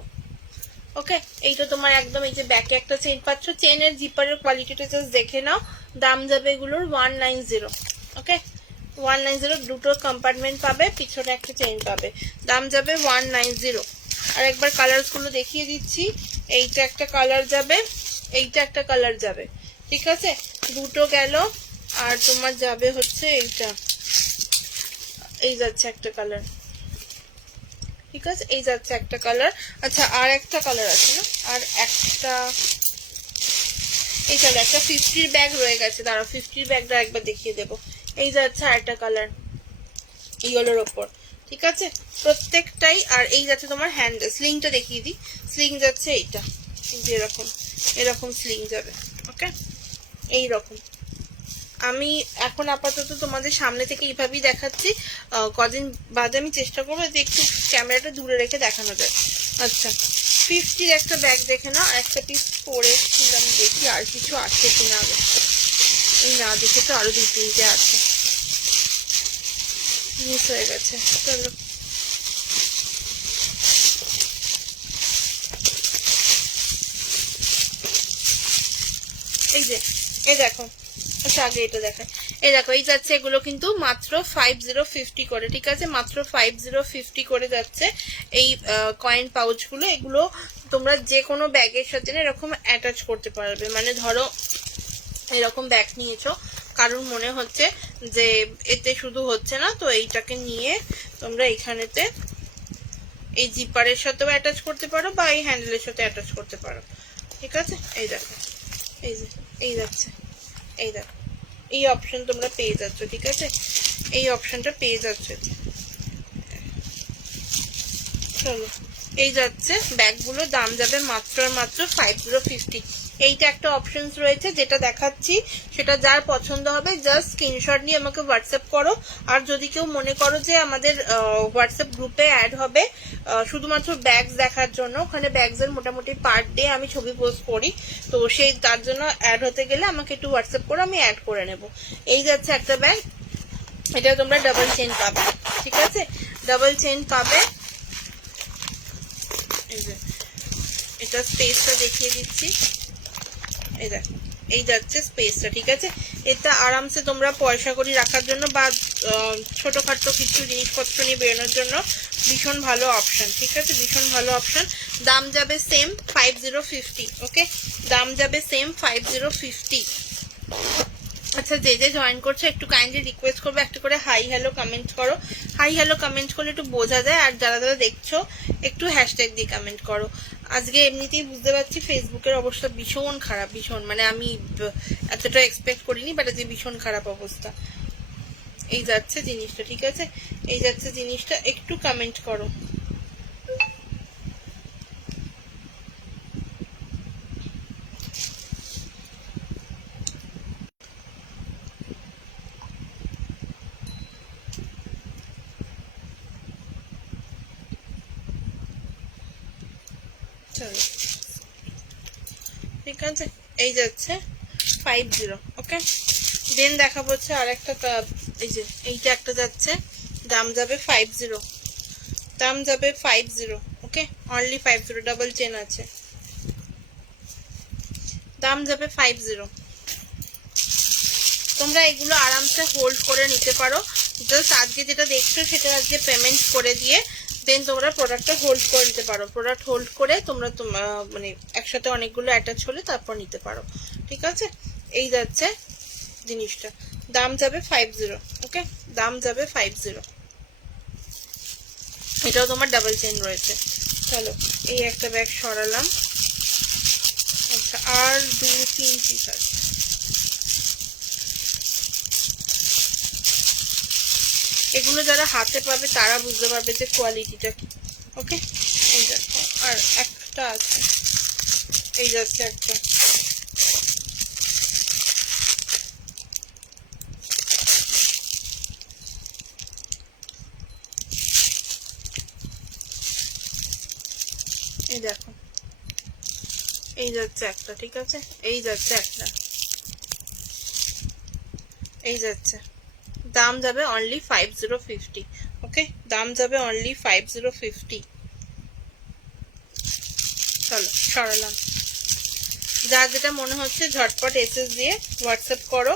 ওকে, এইটা তোমার একদম, এই যে ব্যাকে একটা চেন পাচ্ছ, চেনের জিপারের কোয়ালিটিটা জাস্ট দেখে নাও। দাম যাবে এগুলোর 190। ওকে, 190, দুটো কম্পার্টমেন্ট পাবে, পিছনে একটা চেন পাবে, দাম যাবে 190। আর একবার কালারস গুলো দেখিয়ে দিচ্ছি। এইটা একটা কালার যাবে, এইটা একটা কালার যাবে, ঠিক আছে, দুটো গেল। আর তোমার যাবে হচ্ছে এইটা, এই যাচ্ছে একটা কালার, ঠিক আছে, এই যাচ্ছে একটা কালার। আচ্ছা আর একটা কালার আছে না, আর একটা, এই চলো একটা 50-র ব্যাগ রয়ে গেছে, দাঁড়াও 50-র ব্যাগটা একবার দেখিয়ে দেবো। এই যাচ্ছে আরেকটা কালার ইয়েলোর ওপর, ঠিক আছে, প্রত্যেকটাই। আর এই যাচ্ছে তোমার হ্যান্ড স্লিংটা দেখিয়ে দিই, স্লিং যাচ্ছে এইটা, এরকম এরকম স্লিং যাবে, ওকে, এইরকম। আমি এখন আপাতত তোমাদের সামনে থেকে এইভাবেই দেখাচ্ছি, কদিন বাদে আমি চেষ্টা করবো যে একটু ক্যামেরাটা দূরে রেখে দেখানো যায়। আচ্ছা 50-র একটা ব্যাগ দেখে না, একটা পিস পরেছিলাম, দেখি আর কিছু আছে কিনা, এই না দেখে তো আরো 2-3টে আছে, মিস হয়ে গেছে। চলো এই যে, এই দেখো, আচ্ছা আগে এটা দেখায়, এই দেখো এই যাচ্ছে, এগুলো কিন্তু মাত্র 5050 করে, ঠিক আছে, মাত্র 5050 করে যাচ্ছে এই কয়েন পাউচ গুলো। এগুলো তোমরা যে কোনো ব্যাগের সাথে না এরকম অ্যাটাচ করতে পারবে, মানে ধরো এরকম ব্যাগ নিয়েছো, কারণ মনে হচ্ছে যে এতে শুধু হচ্ছে না, তো এইটাকে নিয়ে তোমরা এইখানেতে এই জিপারের সাথেও অ্যাটাচ করতে পারো বা এই হ্যান্ডেলের সাথে অ্যাটাচ করতে পারো, ঠিক আছে। এই দেখো, এই যে এই যাচ্ছে, এই দেখো এই অপশন তোমরা পেয়ে যাচ্ছ, ঠিক আছে, এই অপশনটা পেয়ে যাচ্ছে। চলো এই যাচ্ছে ব্যাগগুলো, দাম যাবে মাত্র আর মাত্র 5050। এইটা একটা অপশনস রয়েছে যেটা দেখাচ্ছি, সেটা যার পছন্দ হবে জাস্ট স্ক্রিনশট নিয়ে আমাকে হোয়াটসঅ্যাপ করো। আর যদি কেউ মনে করো যে আমাদের হোয়াটসঅ্যাপ গ্রুপে অ্যাড হবে শুধুমাত্র ব্যাগস দেখার জন্য, ওখানে ব্যাগসের মোটামুটি পার ডে আমি ছবি পোস্ট করি, তো সেই তার জন্য অ্যাড হতে গেলে আমাকে একটু হোয়াটসঅ্যাপ করো, আমি অ্যাড করে নেব। এই যাচ্ছে একটা ব্যাগ, এটা তোমরা ডাবল চেন পাবে, ঠিক আছে, ডাবল চেন পাবে। এটা স্পেসটা দেখিয়ে দিচ্ছি, এই দেখো এই যাচ্ছে স্পেসটা, ঠিক আছে। এটা আরামসে তোমরা পয়সা করি রাখার জন্য বা ছোটখাটো কিছু জিনিসপত্র নিয়ে বেরোনোর জন্য ভীষণ ভালো অপশন, ঠিক আছে, ভীষণ ভালো অপশন। দাম যাবে সেম 5050, ওকে, দাম যাবে সেম 5050। আচ্ছা যে যে জয়েন করছে একটু কাইন্ডলি রিকোয়েস্ট করবো একটা করে হাই হ্যালো কমেন্ট করো, হাই হ্যালো কমেন্ট করলে একটু বোঝা যায়। আর যারা যারা দেখছো একটু হ্যাশট্যাগ দিয়ে কমেন্ট করো। আজকে এমনিতেই বুঝতে পারছি ফেসবুকের অবস্থা ভীষণ খারাপ, ভীষণ, মানে আমি এতটা এক্সপেক্ট করিনি, বাট আজকে ভীষণ খারাপ অবস্থা। এই যাচ্ছে জিনিসটা, ঠিক আছে, এই যাচ্ছে জিনিসটা, একটু কমেন্ট করো। চলো ঠিক আছে, এই যাচ্ছে 50, ওকে। দেন দেখাবো হচ্ছে আর একটা, এই যে এইটা একটা যাচ্ছে, দাম যাবে 50, দাম যাবে 50, ওকে, অনলি 50, ডাবল চেন আছে, দাম যাবে 50। তোমরা এগুলো আরামসে হোল্ড করে নিতে পারো, জাস্ট আজকে যেটা দেখছো সেটা আজকে পেমেন্ট করে দিয়ে দেন তোমরা প্রোডাক্টটা হোল্ড করে নিতে পারো, প্রোডাক্ট হোল্ড করে তোমরা মানে একসাথে অনেকগুলো অ্যাটাচ হলে তারপর নিতে পারো, ঠিক আছে। এই যাচ্ছে জিনিসটা, দাম যাবে 50, ওকে, দাম যাবে 50। এটাও তোমার ডাবল চেন রয়েছে। চলো এই একটা ব্যাগ সরালাম। আচ্ছা আর 2-3 পিস আছে, এগুলো যারা হাতে পাবে তারা বুঝতে পারবে যে কোয়ালিটিটা কি, ওকে। এই যাচ্ছে আর একটা আছে, এই যাচ্ছে একটা, এই দেখো এই যাচ্ছে একটা, ঠিক আছে, এই যাচ্ছে একটা, এই যাচ্ছে, দাম যাবে অনলি 5050, ওকে, দাম যাবে অনলি 5050। চলো সরালাম। যার যেটা মনে হচ্ছে ঝটপট এসএস দিয়ে হোয়াটসঅ্যাপ করো,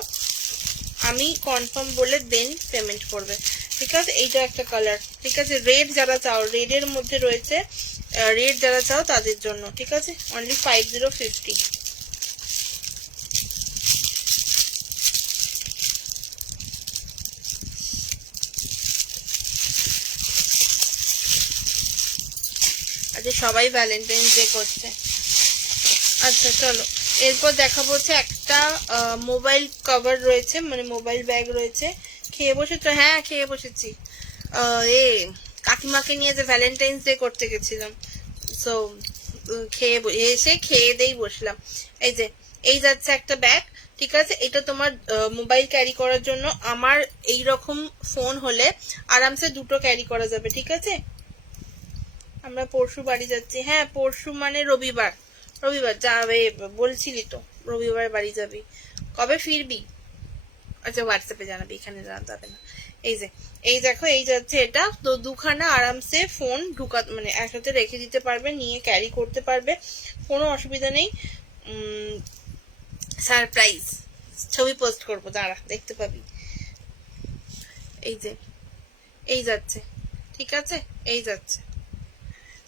আমি কনফার্ম বলে দেন পেমেন্ট করবে, ঠিক আছে। এইটা একটা কালার, ঠিক আছে, রেড যারা চাও, রেডের মধ্যে রয়েছে রেড যারা চাও তাদের জন্য, ঠিক আছে, অনলি 5050। আচ্ছা সবাই ভ্যালেন্টাইন্স ডে করছে। আচ্ছা চলো এরপর দেখাবো হচ্ছে একটা মোবাইল কভার রয়েছে, মানে মোবাইল ব্যাগ রয়েছে। খেয়ে বসেছো? হ্যাঁ খেয়ে বসেছি। এ কাকিমাকে নিয়ে যে ভ্যালেন্টাইন্স ডে করতে গেছিলাম, সো এসে খেয়ে দেই বসলাম। এই যে এই যাচ্ছে একটা ব্যাগ, ঠিক আছে, এটা তোমার মোবাইল ক্যারি করার জন্য। আমার এই রকম ফোন হলে আরামসে দুটো ক্যারি করা যাবে, ঠিক আছে। আমরা পরশু বাড়ি যাচ্ছি। হ্যাঁ পরশু মানে রবিবার, রবিবার যাবে বলছিলি তো, রবিবার বাড়ি যাবি, কবে ফিরবি? আচ্ছা হোয়াটসঅ্যাপে জানাবি, এখানে জানাতে হবে না। এই যে এই দেখো এই যাচ্ছে এটা, তো দুখানা আরামসে ফোন ঢুকা মানে একসাথে রেখে দিতে পারবে, নিয়ে ক্যারি করতে পারবে, কোনো অসুবিধা নেই। সারপ্রাইজ ছবি পোস্ট করবো, দাঁড়া দেখতে পাবি। এই যে এই যাচ্ছে, ঠিক আছে, এই যাচ্ছে।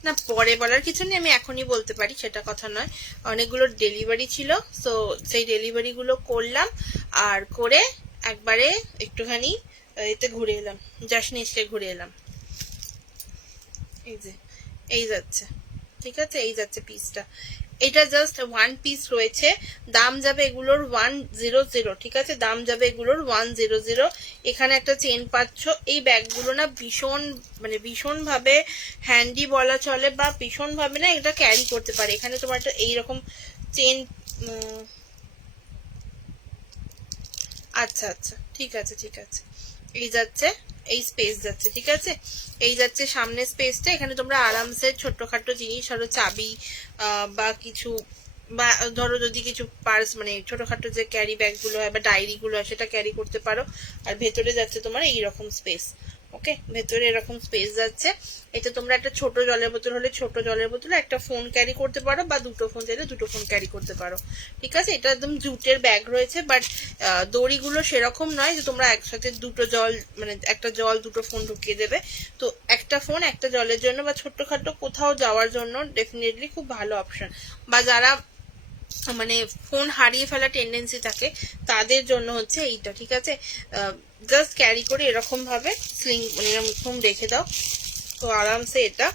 না পরে বলার কিছু নেই, আমি এখনই বলতে পারি, সেটা কথা নয়। অনেকগুলো ডেলিভারি ছিল, সো সেই ডেলিভারিগুলো করলাম, আর করে একবারে একটুখানি এতে ঘুরে এলাম, জাসনিসকে ঘুরে এলাম। এই যে এই যাচ্ছে, ঠিক আছে, এই যাচ্ছে পিসটা। এটা জাস্ট 1 পিস রয়েছে, দাম যাবে এগুলোর 100, ঠিক আছে, দাম যাবে এগুলোর 100। এখানে একটা চেন পাচ্ছ। এই ব্যাগগুলো না ভীষণ মানে ভীষণ ভাবে হ্যান্ডি বলা চলে, বা ভীষণ ভাবে না এটা ক্যারি করতে পারে। এখানে তোমার একটা এইরকম চেন, আচ্ছা আচ্ছা ঠিক আছে ঠিক আছে। এই যাচ্ছে, এই স্পেস যাচ্ছে, ঠিক আছে, এই যাচ্ছে সামনে স্পেসটা। এখানে তোমরা আরামসে ছোট্টখাটো জিনিস, ধরো চাবি বা কিছু, বা ধরো যদি কিছু পার্স মানে ছোটখাটো যে ক্যারি ব্যাগ গুলো হয় বা ডায়েরি গুলো হয় সেটা ক্যারি করতে পারো। আর ভেতরে যাচ্ছে তোমার এইরকম স্পেস, ওকে, ভেতরে এরকম স্পেস যাচ্ছে। এতে তোমরা একটা ছোট জলের বোতল হলে ছোট জলের বোতলে একটা ফোন ক্যারি করতে পারো, বা দুটো ফোন চাইলে দুটো ফোন ক্যারি করতে পারো, ঠিক আছে। এটা একদম জুটের ব্যাগ রয়েছে, বাট দড়িগুলো সেরকম নয় যে তোমরা একসাথে দুটো জল মানে একটা জল দুটো ফোন ঢুকিয়ে দেবে। তো একটা ফোন একটা জলের জন্য বা ছোট্টখাটো কোথাও যাওয়ার জন্য ডেফিনেটলি খুব ভালো অপশন। বা যারা মানে ফোন হারিয়ে ফেলা টেন্ডেন্সি থাকে তাদের জন্য হচ্ছে এইটা, ঠিক আছে। জাস্ট ক্যারি করে এরকম ভাবে স্লিং মানে এরকম রেখে দাও, তো আরামসে এটা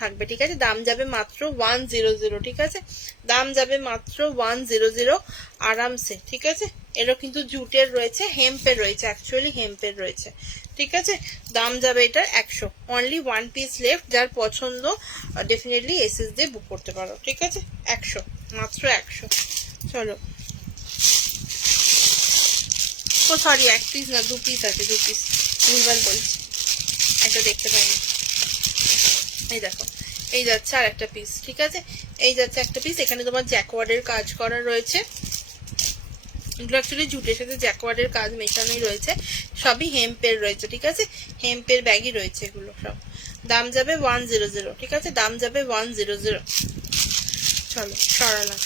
থাকবে, ঠিক আছে। দাম যাবে মাত্র 100, ঠিক আছে, দাম যাবে মাত্র 100 আরামসে, ঠিক আছে। এরও কিন্তু জুটের রয়েছে, হেম্পের রয়েছে, অ্যাকচুয়ালি হেম্পের রয়েছে, ঠিক আছে। দাম যাবে এটার 100, অনলি 1 পিস লেফট, যার পছন্দ ডেফিনেটলি এসএস দিয়ে বুক করতে পারো, ঠিক আছে। 100, মাত্র 100। চলো, ও সরি 1 পিস না 2 পিস আছে, 2 পিস ভুলভাল বলছি, একটা দেখতে পাইনি। এই দেখো এই যাচ্ছে আর একটা পিস, ঠিক আছে, এই যাচ্ছে একটা পিস। এখানে তোমার জ্যাকওয়ার্ডের কাজ করা রয়েছে, এগুলো অ্যাকচুয়ালি জুটের সাথে জ্যাকওয়ার্ডের কাজ মেশানোই রয়েছে, সবই হেম্পের রয়েছে, ঠিক আছে, হেম্পের ব্যাগই রয়েছে এগুলো সব। দাম যাবে 100, ঠিক আছে, দাম যাবে 100। চলো সরালাম।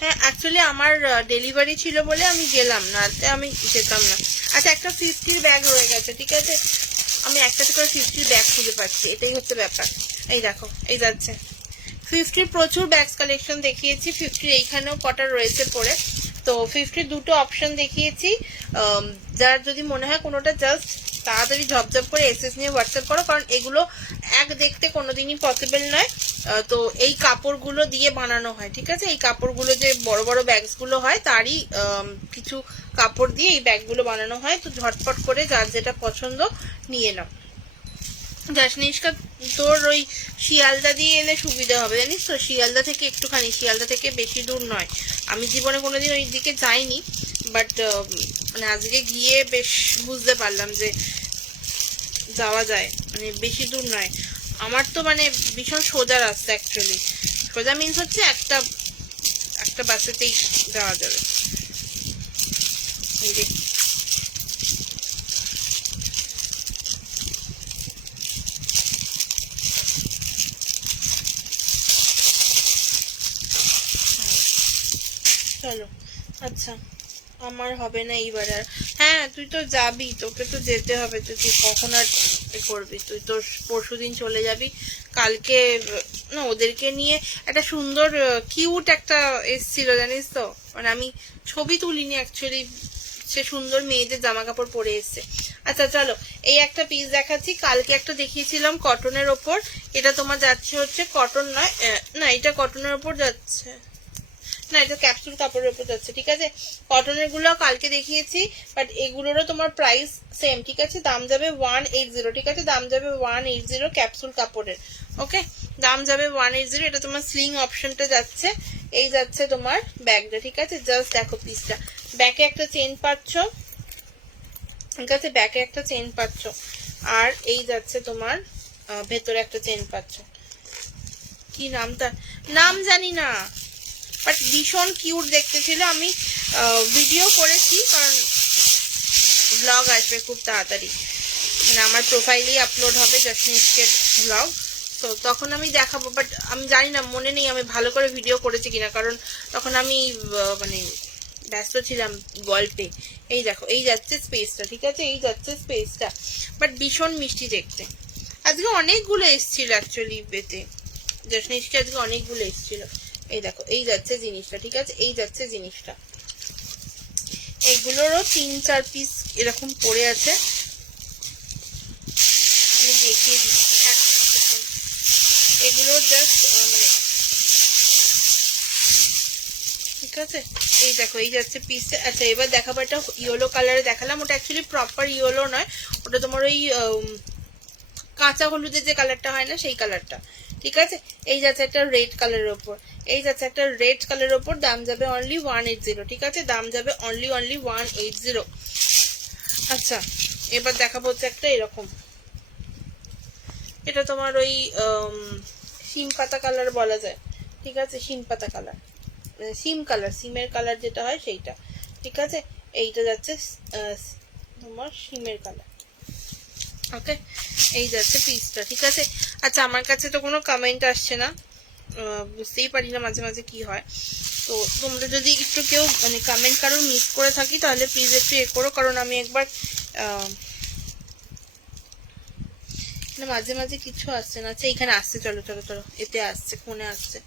হ্যাঁ অ্যাকচুয়ালি আমার ডেলিভারি ছিল বলে আমি গেলাম, না আমি যেতাম না। আচ্ছা একটা 50 ব্যাগ রয়ে গেছে, ঠিক আছে, আমি একটাতে করে 50 ব্যাগ খুঁজে পাচ্ছি, এটাই হচ্ছে ব্যাপার। এই দেখো এই যাচ্ছে 50 প্রচুর ব্যাগস কালেকশন দেখিয়েছি, 50 এইখানেও কটা রয়েছে পরে, তো 50 দুটো অপশন দেখিয়েছি। যার যদি মনে হয় কোনোটা জাস্ট তাড়াতাড়ি ঝপঝপ করে এসএস নিয়ে হোয়াটসঅ্যাপ করো, কারণ এগুলো এক দেখতে কোনোদিনই পসিবল নয়। তো এই কাপড়গুলো দিয়ে বানানো হয়, ঠিক আছে, এই কাপড়গুলো যে বড় বড় ব্যাগস গুলো হয় তারই কিছু কাপড় দিয়ে এই ব্যাগগুলো বানানো হয়। তো ঝটপট করে যার যেটা পছন্দ নিয়ে নাও। জাসনিষ্কা তোর ওই শিয়ালদা দিয়ে এলে সুবিধা হবে, জানিস তো, শিয়ালদা থেকে একটুখানি, শিয়ালদা থেকে বেশি দূর নয়। আমি জীবনে কোনোদিন ওই দিকে যাইনি, বাট মানে আজকে গিয়ে বেশ বুঝতে পারলাম যে যাওয়া যায়, মানে বেশি দূর নয়। আমার তো মানে ভীষণ সোজা রাস্তা, অ্যাকচুয়ালি সোজা মিন্স হচ্ছে একটা বাসেতেই যাওয়া যাবে। এই যে চলো, আচ্ছা আমার হবে না এইবার আর। হ্যাঁ তুই তো যাবি, তোকে তো যেতে হবে, তুই কখন আর করবি, তুই তো পরশুদিন চলে যাবি। কালকে না ওদেরকে নিয়ে একটা সুন্দর কিউট একটা এসছিল জানিস তো, মানে আমি ছবি তুলিনি অ্যাকচুয়ালি, সে সুন্দর মেয়েদের জামা কাপড় পরে এসছে। আচ্ছা চলো এই একটা পিস দেখাচ্ছি, কালকে একটা দেখিয়েছিলাম কটনের ওপর, এটা তোমার যাচ্ছে হচ্ছে কটন নয়, না এটা কটনের ওপর যাচ্ছে না, এটা ক্যাপসুল কাপড়ের উপর যাচ্ছে, ঠিক আছে। কটনের গুলো কালকে দেখিয়েছি, বাট এগুলোরও তোমার প্রাইস সেম, ঠিক আছে। দাম যাবে 180, ঠিক আছে, দাম যাবে 180 ক্যাপসুল কাপড়ের। ওকে, দাম যাবে 180। এটা তোমার স্লিং অপশনটা যাচ্ছে, এই যাচ্ছে তোমার ব্যাগটা, ঠিক আছে। জাস্ট দেখো পিসটা, ব্যাকে একটা চেন পাচ্ছ, ঠিক আছে, ব্যাকে একটা চেন পাচ্ছ, আর এই যাচ্ছে তোমার ভেতরে একটা চেন পাচ্ছ। কি নামটা, নাম জানি না, বাট ভীষণ কিউট দেখতে ছিল। আমি ভিডিও করেছি, কারণ ব্লগ আসবে খুব তাড়াতাড়ি, মানে আমার প্রোফাইলেই আপলোড হবে জাসমিস্টের ব্লগ, তো তখন আমি দেখাবো। বাট আমি জানি না, মনে নেই আমি ভালো করে ভিডিও করেছি কিনা, কারণ তখন আমি মানে ব্যস্ত ছিলাম গল্পে। এই দেখো এই যাচ্ছে স্পেসটা, ঠিক আছে, এই যাচ্ছে স্পেসটা, বাট ভীষণ মিষ্টি দেখতে। আজকে অনেকগুলো এসছিল অ্যাকচুয়ালি পেতে, জাসমিস্টে আজকে অনেকগুলো এসছিল। এই দেখো এই যাচ্ছে জিনিসটা, ঠিক আছে, এই যাচ্ছে জিনিসটা। এগুলোরও 3-4 পিস এরকম পড়ে আছে, আমি দেখিয়ে দিচ্ছি এগুলো জাস্ট মানে, ঠিক আছে। এই দেখো এই যাচ্ছে পিসটা। আচ্ছা এবার দেখাবো একটা ইয়েলো কালারে দেখালাম, ওটা অ্যাকচুয়ালি প্রপার ইয়েলো নয়, ওটা তোমার ওই কাঁচা হলুদের যে কালারটা হয় না সেই কালারটা, ঠিক আছে। এই যাচ্ছে একটা রেড কালারের ওপর, এই যাচ্ছে একটা রেড কালারের ওপর, দাম যাবে অনলি 180, ঠিক আছে, দাম যাবে অনলি 180। আচ্ছা এবার দেখাবো হচ্ছে একটা এরকম, এটা তোমার ওই শিম পাতা কালার বলা যায়, ঠিক আছে, শিম পাতা কালার, সিম কালার, সিমের কালার যেটা হয় সেইটা, ঠিক আছে। এইটা যাচ্ছে তোমার সিমের কালার, ওকে, এই যাচ্ছে পিসটা, ঠিক আছে। আচ্ছা আমার কাছে তো কোনো কমেন্ট আসছে না, বুঝতেই পারি না মাঝে মাঝে কি হয়, তো তোমরা যদি একটু কেউ মানে কমেন্ট কারোর মিস করে থাকি তাহলে প্লিজ একটু করো, কারণ আমি একবার মাঝে মাঝে কিছু আসছে না। আচ্ছা এখানে আসছে, চলো চলো চলো, এতে আসছে, ফোনে আসছে।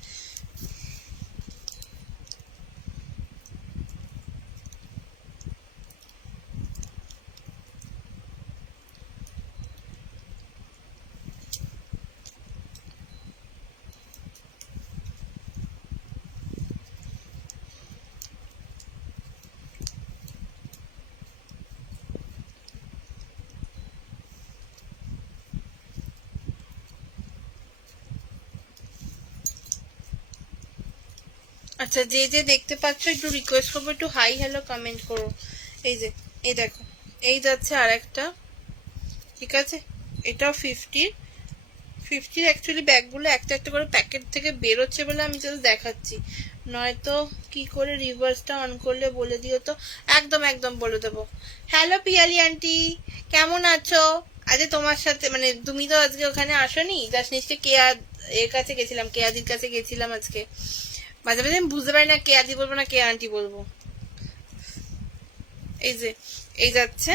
আচ্ছা যে যে দেখতে পাচ্ছ একটু রিকোয়েস্ট করবো, একটু হাই হ্যালো কমেন্ট করো। এই যে এই দেখো এই যাচ্ছে আর একটা, ঠিক আছে, এটাও 50 অ্যাকচুয়ালি ব্যাগগুলো একটা একটা করে প্যাকেট থেকে বেরোচ্ছে বলে আমি জাস্ট দেখাচ্ছি, নয়তো কি করে রিভার্সটা অন করলে বলে দিও তো। একদম একদম বলে দেবো। হ্যালো পিয়ালি আন্টি, কেমন আছো? আজকে তোমার সাথে মানে তুমি তো আজকে ওখানে আসোনি, জাস্ট নিশ্চয় কেয়া এর কাছে গেছিলাম, কেয়াদির কাছে গেছিলাম আজকে। মাঝে মাঝে আমি বুঝতে পারি না কে আদি বলবো না কে আন্টি বলবো। এই যে এই যাচ্ছে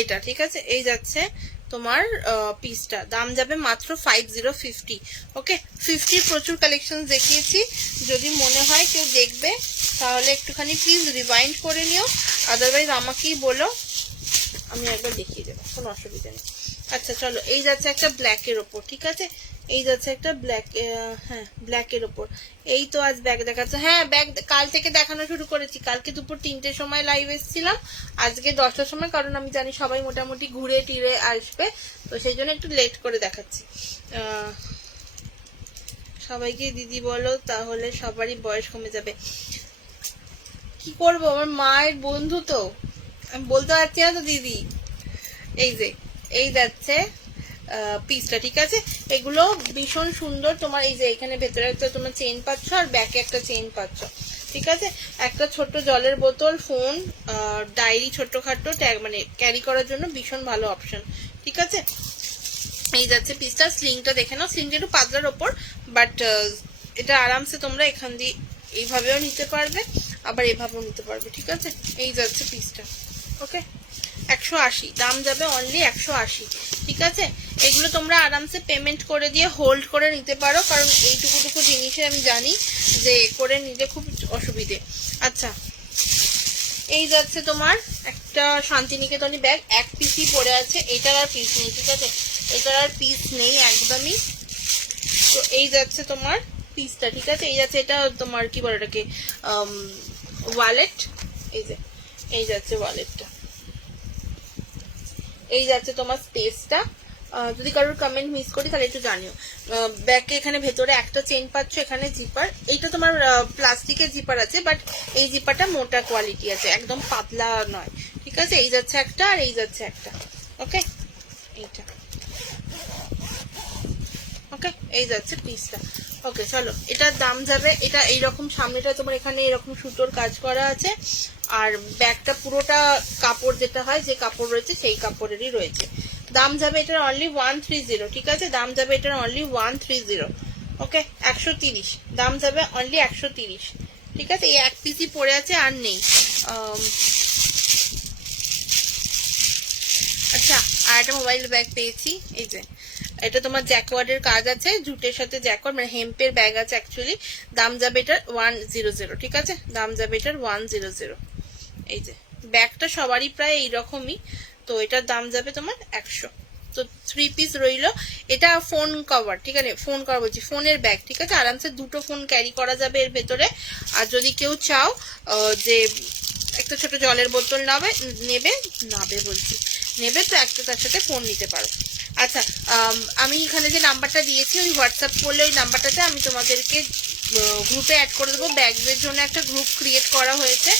এটা, ঠিক আছে, এই যাচ্ছে তোমার পিসটা, দাম যাবে মাত্র 5050। ওকে, 50 প্রচুর কালেকশন দেখিয়েছি, যদি মনে হয় কেউ দেখবে তাহলে একটুখানি প্লিজ রিভাইন্ড করে নিও, আদারওয়াইজ আমাকেই বলো, আমি একবার দেখিয়ে দেবো, কোনো অসুবিধা নেই। আচ্ছা চলো এই যাচ্ছে একটা ব্ল্যাকের ওপর, ঠিক আছে, এই যাচ্ছে একটা ব্ল্যাক, হ্যাঁ ব্ল্যাকের ওপর। এই তো আজ ব্যাগ দেখাচ্ছে, হ্যাঁ ব্যাগ কাল থেকে দেখানো শুরু করেছি, কালকে দুপুর 3টের সময় লাইভ এসেছিলাম, আজকে 10টার সময়, কারণ আমি জানি সবাই মোটামুটি ঘুরে টিরে আসবে, তো সেই জন্য একটু লেট করে দেখাচ্ছি। সবাইকে দিদি বলো, তাহলে সবারই বয়স কমে যাবে। কি করবো, আমার মায়ের বন্ধু তো, আমি বলতে পারছি না তো দিদি। এই যে এই যাচ্ছে পিসটা, ঠিক আছে, এগুলো ভীষণ সুন্দর। তোমার এই যে এখানে ভেতরে একটা তোমার চেন পাচ্ছ, আর ব্যাকে একটা চেন পাচ্ছ, ঠিক আছে। একটা ছোট্ট জলের বোতল, ফোন, ডায়েরি, ছোট্টখাটো ট্যাগ মানে ক্যারি করার জন্য ভীষণ ভালো অপশন, ঠিক আছে। এই যাচ্ছে পিসটা, স্লিংটা দেখে নাও, স্লিংটা একটু পাতলার ওপর, বাট এটা আরামসে তোমরা এখান দিয়ে এইভাবেও নিতে পারবে, আবার এভাবেও নিতে পারবে, ঠিক আছে। এই যাচ্ছে পিসটা, ওকে। 180 দাম যাবে, অনলি 180, ঠিক আছে। এগুলো তোমরা আরামসে পেমেন্ট করে দিয়ে হোল্ড করে নিতে পারো, কারণ এইটুকু জিনিসে আমি জানি যে করে নিতে খুব অসুবিধে। আচ্ছা, এই যাচ্ছে তোমার একটা শান্তিনিকেতনী ব্যাগ, এক পিসই পড়ে আছে, এটার আর পিস নেই, ঠিক আছে, এটার আর পিস নেই একদমই। তো এই যাচ্ছে তোমার পিসটা, ঠিক আছে। এই যাচ্ছে এটা তোমার কি বলে এটাকে, ওয়ালেট। এই যে এই যাচ্ছে ওয়ালেটটা, এই যাচ্ছে তোমার স্পেসটা। যদি কারোর কমেন্ট মিস করি তাহলে একটু জানিও। ব্যাগে এখানে ভেতরে একটা চেন পাচ্ছ, এখানে জিপার, এইটা তোমার প্লাস্টিকের জিপার আছে, বাট এই জিপারটা মোটা কোয়ালিটি আছে, একদম পাতলা নয়, ঠিক আছে। এই যাচ্ছে একটা, আর এই যাচ্ছে একটা, ওকে। এইটা ওকে, এই যাচ্ছে পিসটা, ওকে। চলো, এটার দাম যাবে, এটা এইরকম সামনেটা তোমার এখানে এরকম সুতোর কাজ করা আছে, আর ব্যাগটা পুরোটা কাপড় যেটা হয়, যে কাপড় রয়েছে সেই কাপড়েরই রয়েছে। দাম যাবে এটার অনলি 130, ঠিক আছে। দাম যাবে এটার অনলি 130, ওকে। 130 দাম যাবে, অনলি 130, ঠিক আছে। এই এক পিসই পড়ে আছে, আর নেই। আচ্ছা, আর একটা মোবাইল ব্যাগ পেয়েছি, এই যে এটা তোমার জ্যাকওয়ার্ডের কাজ আছে, জুটের সাথে জ্যাকওয়ার্ড, মানে হেম্পের ব্যাগ আছে অ্যাকচুয়ালি। দাম যাবে এটার 100, ঠিক আছে। দাম যাবে এটার 100। এই যে ব্যাগটা সবারই প্রায় এইরকমই, তো এটার দাম যাবে তোমার 100। তো 3 পিস রইলো। এটা ফোন কভার, ঠিক আছে, ফোন কভার বলছি, ফোনের ব্যাগ, ঠিক আছে। আরামসে দুটো ফোন ক্যারি করা যাবে এর ভেতরে। আর যদি কেউ চাও যে একটা ছোট জলের বোতল নেবে তো একটা তার সাথে ফোন নিতে পারো। আচ্ছা, আমি এখানে যে নাম্বারটা দিয়েছি, ওই হোয়াটসঅ্যাপ করলে ওই নাম্বারটাতে আমি তোমাদেরকে গ্রুপে অ্যাড করে দেবো। ব্যাগদের জন্য একটা গ্রুপ ক্রিয়েট করা হয়েছে।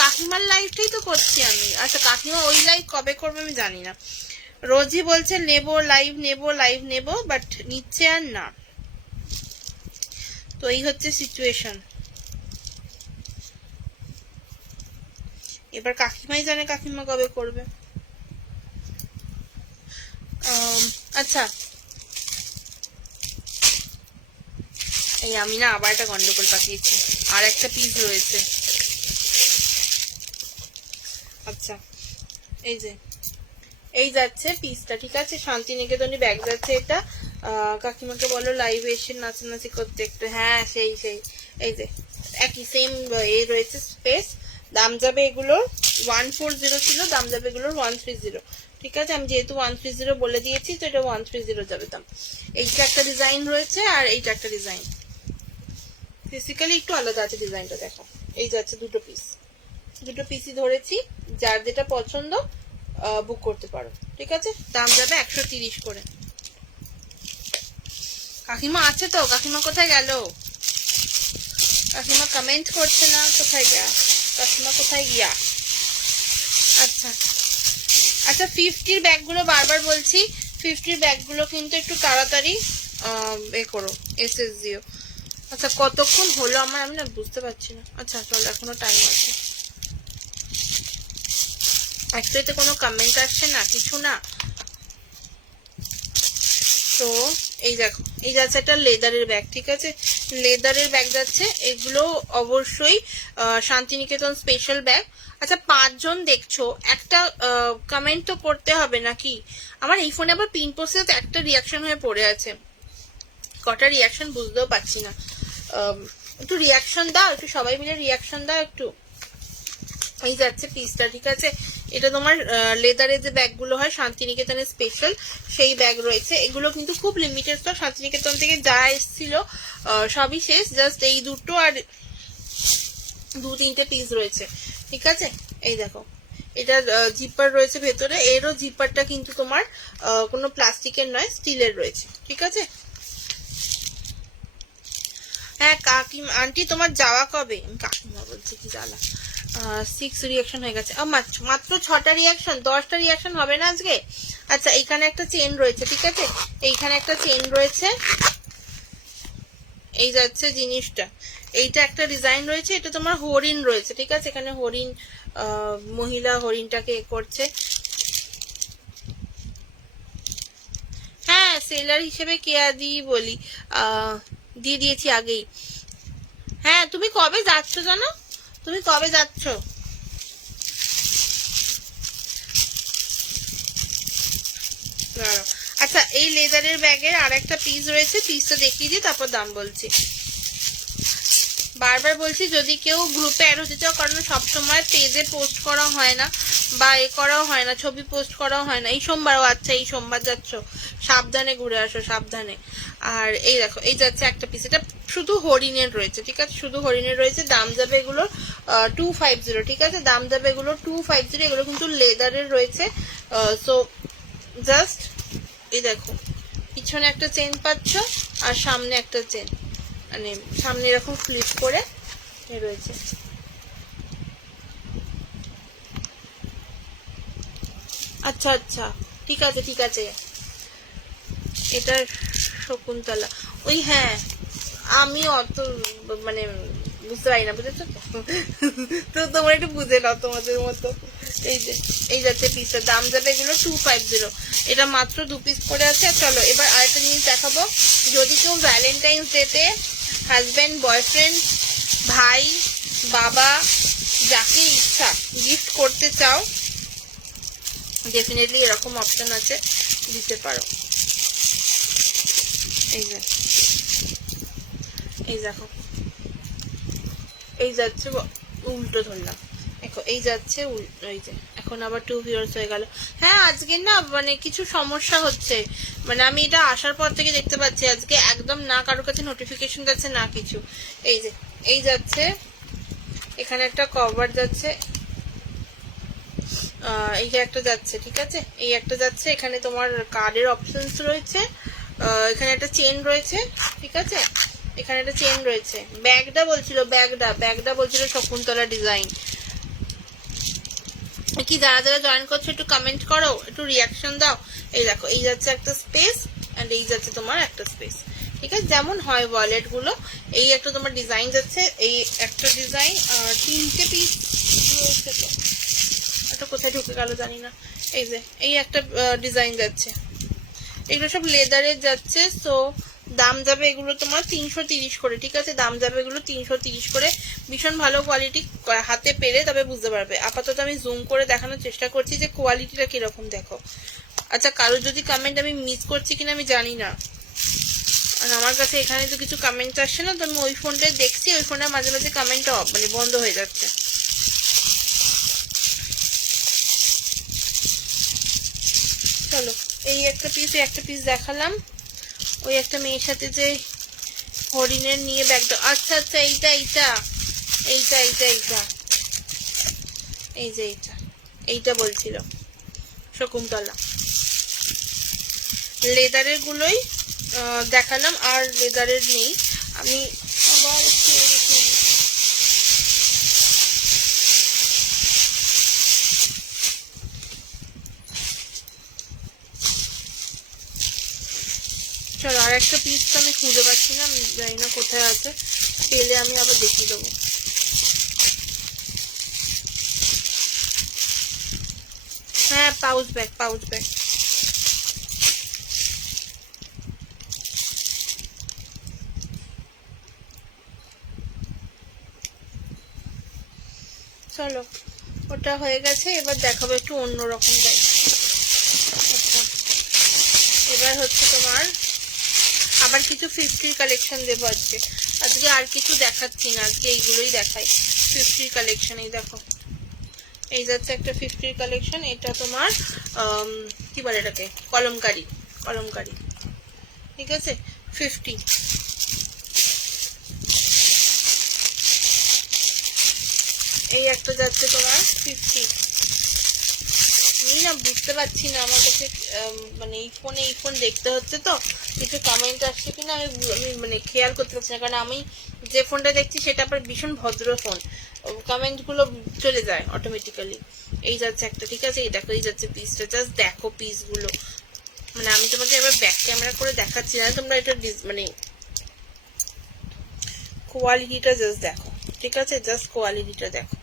কাকিমার লাইভটাই তো করছি আমি। আচ্ছা, কাকিমা ওই লাইভ কবে করবে আমি জানি না। রোজই বলছে নেবো লাইভ নেবো, বাট নিচ্ছে আর না। তো এই হচ্ছে সিচুয়েশন। এবার কাকিমাই জানে কাকিমা কবে করবে। আচ্ছা, এই আমি না আবার একটা গন্ডগোল পাঠিয়েছি, আর একটা পিস রয়েছে। আচ্ছা, এই যে এই যাচ্ছে পিসটা, ঠিক আছে। শান্তিনিকেতনী ব্যাগ যাচ্ছে এটা। কাকিমাকে বলো লাইভে এসে নাচানাচি করতে একটু। হ্যাঁ, সেই এই যে একই সেম এ রয়েছে স্পেস। দাম যাবে এগুলোর 140 ছিল, দাম যাবে এগুলোর 130, ঠিক আছে। আমি যেহেতু 130 বলে দিয়েছি, তো এটা 130 যাবে দাম। এইটা একটা ডিজাইন রয়েছে, আর এইটা একটা ডিজাইন, ফিজিক্যালি একটু আলাদা আছে ডিজাইনটা, দেখো। এই যাচ্ছে দুটো পিসই ধরেছি, যার যেটা পছন্দ বুক করতে পারো, ঠিক আছে। দাম যাবে 130 করে। কাকিমা আছে তো? কাকিমা কোথায় গেল? কাকিমা কমেন্ট করছে না, কোথায় গিয়া? আচ্ছা 50-র ব্যাগগুলো বারবার বলছি, 50-র ব্যাগগুলো কিন্তু একটু তাড়াতাড়ি করো, এসএস দিও। আচ্ছা, কতক্ষণ হলো আমার, আমি না বুঝতে পারছি না। আচ্ছা চলো, এখনো টাইম আছে। অ্যাকচুয়ালি কোনো কমেন্ট আসছে না, কিছু না। তো এই দেখো, এই যাচ্ছে একটা লেদারের ব্যাগ, ঠিক আছে। লেদারের ব্যাগ যাচ্ছে, এগুলো অবশ্যই শান্তিনিকেতন স্পেশাল ব্যাগ। আচ্ছা, 5 জন দেখছো, একটা কমেন্ট তো করতে হবে নাকি? আমার এই ফোনে আবার পিন পোস্টে একটা রিয়াকশন হয়ে পড়ে আছে, কটা রিয়াকশন বুঝতেও পারছি না। একটু রিয়াকশন দাও, একটু সবাই মিলে রিয়াকশন দাও একটু। এই যাচ্ছে পিসটা, ঠিক আছে। এটা তোমার লেদারের যে ব্যাগগুলো হয় শান্তিনিকেতনের স্পেশাল, সেই ব্যাগ রয়েছে। এগুলো কিন্তু খুব লিমিটেড স্টক, শান্তিনিকেতন থেকে যা এসেছিল সবই শেষ, জাস্ট এই দুটো আর 2-3টে পিস রয়েছে, ঠিক আছে। এই দেখো, এটা জিপার রয়েছে ভেতরে, এরও জিপারটা কিন্তু তোমার কোনো প্লাস্টিকের নয়, স্টিলের রয়েছে, ঠিক আছে। হ্যাঁ কাকিমা আন্টি, তোমার যাওয়া কবে? কাকিমা বলছে, কি জ্বালা। 6 রিয়াকশন হয়ে গেছে, মাত্র 6টা রিয়াকশন, 10টা রিয়াকশন হবে না আজকে। আচ্ছা, এইখানে একটা চেন রয়েছে, ঠিক আছে, এইখানে একটা চেন রয়েছে। এই যাচ্ছে জিনিসটা, এইটা একটা ডিজাইন রয়েছে, এটা তোমার হরিণ রয়েছে, ঠিক আছে। এখানে হরিণ, মহিলা হরিণটাকে করছে। হ্যাঁ, সেলার হিসেবে কেয়া দিই বলি, দিয়ে দিয়েছি আগেই। হ্যাঁ, তুমি কবে যাচ্ছ জানো? তুমি কবে যাচ্ছ? আচ্ছা, এই লেদারের ব্যাগের আর একটা পিস রয়েছে, পিসটা দেখিয়ে দিই তারপর দাম বলছি। বারবার বলছি যদি কেউ গ্রুপে অ্যাড হতে চাও, কারণ সবসময় পেজে পোস্ট করা হয় না বা এ করাও হয় না, ছবি পোস্ট করাও হয় না। এই সোমবারও, আচ্ছা এই সোমবার যাচ্ছ, সাবধানে ঘুরে আসো, সাবধানে। আর এই দেখো, এই যাচ্ছে একটা পিস, এটা শুধু হরিণের রয়েছে, ঠিক আছে, শুধু হরিণের রয়েছে। দাম যাবে এগুলোর 250, ঠিক আছে, দাম যাবে এগুলোর 250। এগুলো কিন্তু লেদারের রয়েছে। সো জাস্ট এই দেখো, পিছনে একটা চেন পাচ্ছ আর সামনে একটা চেন, মানে সামনে এরকম ফ্লিপ করে রয়েছে। আচ্ছা আচ্ছা, ঠিক আছে ঠিক আছে। এটা শকুন্তলা, ওই হ্যাঁ, আমি অত মানে বুঝতে পারি না, বুঝেছো তো তোমরা একটু বুঝে নাও তোমাদের মতো। এই যে এই যাচ্ছে পিসের দাম যাবে এগুলো 250। এটা মাত্র 2 পিস করে আছে। চলো এবার আরেকটা জিনিস দেখাবো। যদি কেউ ভ্যালেন্টাইন্স ডেতে হাজব্যান্ড, বয়ফ্রেন্ড, ভাই, বাবা, যাকে ইচ্ছা গিফট করতে চাও, ডেফিনেটলি এরকম অপশন আছে, দিতে পারো। এই যে এই দেখো, এই যাচ্ছে, উল্টো ধরলাম, দেখো এই যাচ্ছে, এই যে এখন আবার 2 ভিউয়ার্স হয়ে গেল। হ্যাঁ আজকে না মানে কিছু সমস্যা হচ্ছে, মানে আমি এটা আসার পর থেকে দেখতে পাচ্ছি আজকে একদম না কারোর কাছে নোটিফিকেশন যাচ্ছে না কিছু। এই যে এই যাচ্ছে, এখানে একটা কভার যাচ্ছে, এই একটা যাচ্ছে, ঠিক আছে, এই একটা যাচ্ছে, এখানে তোমার কার্ডের অপশনস রয়েছে, এখানে একটা চেন রয়েছে, ঠিক আছে, এখানে একটা চেন রয়েছে। ব্যাগটা বলছিল শকুন্তলা ডিজাইন। কি যারা যারা জয়েন করছো একটু কমেন্ট করো, একটু রিয়াকশন দাও। এই দেখো, এই যাচ্ছে একটা স্পেস এন্ড এই যাচ্ছে তোমার একটা স্পেস, ঠিক আছে, যেমন হয় ওয়ালেট গুলো। এই একটা তোমার ডিজাইন যাচ্ছে, এই একটা ডিজাইন, 3টে পিস রয়েছে। তো এটা কোথায় ঢুকে গেল জানি না। এই যে এই একটা ডিজাইন যাচ্ছে, এগুলো সব লেদারের যাচ্ছে। সো দাম যাবে এগুলো তোমার 330 করে, ঠিক আছে, দাম যাবে এগুলো 330 করে। ভীষণ ভালো কোয়ালিটি, হাতে পেলে তবে বুঝতে পারবে। আপাতত আমি জুম করে দেখানোর চেষ্টা করছি যে কোয়ালিটিটা কিরকম, দেখো। আচ্ছা, কারোর যদি কমেন্ট আমি মিস করছি কিনা আমি জানি না, আর আমার কাছে এখানে তো কিছু কমেন্ট আসছে না, তো আমি ওই ফোনটায় দেখছি, ওই ফোনটা মাঝে মাঝে কমেন্টটা মানে বন্ধ হয়ে যাচ্ছে। চলো এই একটা পিস দেখালাম, ওই একটা মেয়ের সাথে যে হরিণের নিয়ে ব্যাগটা, আচ্ছা আচ্ছা, এইটা এইটা এইটা এইটা এইটা এই যে এইটা বলছিল শকুন্তলা। লেদারের গুলোই দেখালাম, আর লেদারের নেই। আমি আবার চলো আর একটা পিস তো আমি খুঁজে পাচ্ছি না, আমি জানি না কোথায় আছে, পেলে আমি আবার দেখিয়ে দেবো। হ্যাঁ, পাউচ ব্যাগ চলো ওটা হয়ে গেছে। এবার দেখাবো একটু অন্যরকম ব্যাগ। আচ্ছা, এবার হচ্ছে তোমার আবার কিছু 50 কালেকশন দেবো আজকে। আজকে আর কিছু দেখাচ্ছি না, আজকে এইগুলোই দেখাই। 50 কালেকশন, এই দেখো, এই যাচ্ছে একটা 50 কালেকশন। এটা তোমার কি বলে এটাকে, কলমকারি, ঠিক আছে, 50। এই একটা যাচ্ছে তোমার 50। আমি না বুঝতে পারছি না, আমার কাছে মানে এই ফোন দেখতে হচ্ছে তো, কিছু কমেন্ট আসছে কিনা আমি মানে খেয়াল করতে পারছি না, কারণ আমি যে ফোনটা দেখছি সেটা আবার ভীষণ ভদ্র ফোন, কমেন্ট গুলো চলে যায় অটোমেটিক্যালি। এই যাচ্ছে একটা, ঠিক আছে, এই দেখো, এই যাচ্ছে পিসটা, জাস্ট দেখো পিস গুলো, মানে আমি তোমাকে এবার ব্যাক ক্যামেরা করে দেখাচ্ছি না, তোমরা এটা মানে কোয়ালিটিটা জাস্ট দেখো, ঠিক আছে, জাস্ট কোয়ালিটিটা দেখো।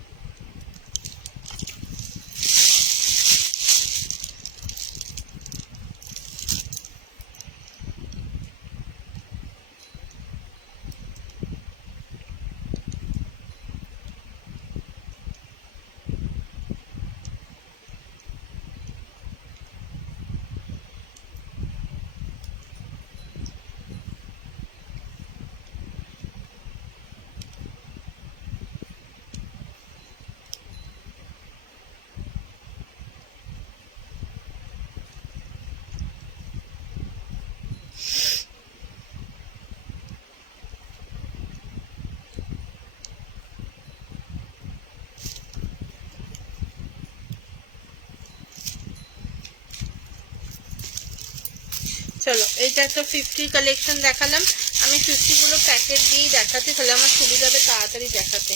চলো এইটা একটা 50 কালেকশন দেখালাম। আমি 50 গুলো প্যাকেট দিয়েই দেখাতে, তাহলে আমার সুবিধা হবে তাড়াতাড়ি দেখাতে।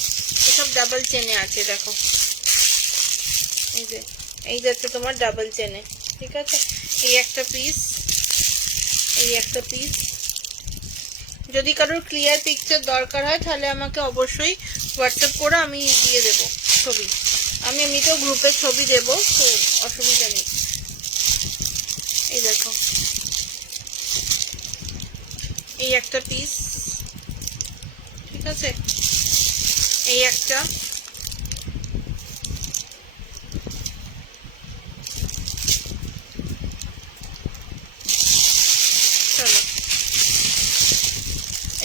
এসব ডাবল চেনে আছে দেখো, এই যে এই যাচ্ছে তোমার ডাবল চেনে, ঠিক আছে। এই একটা পিস, এই একটা পিস। যদি কারোর ক্লিয়ার পিকচার দরকার হয় তাহলে আমাকে অবশ্যই হোয়াটসঅ্যাপ করে আমি দিয়ে দেবো ছবি। আমি এমনিতেও গ্রুপে ছবি দেবো, তো অসুবিধা নেই। এই দেখো এই একটা পিস, ঠিক আছে। এই একটা, চলো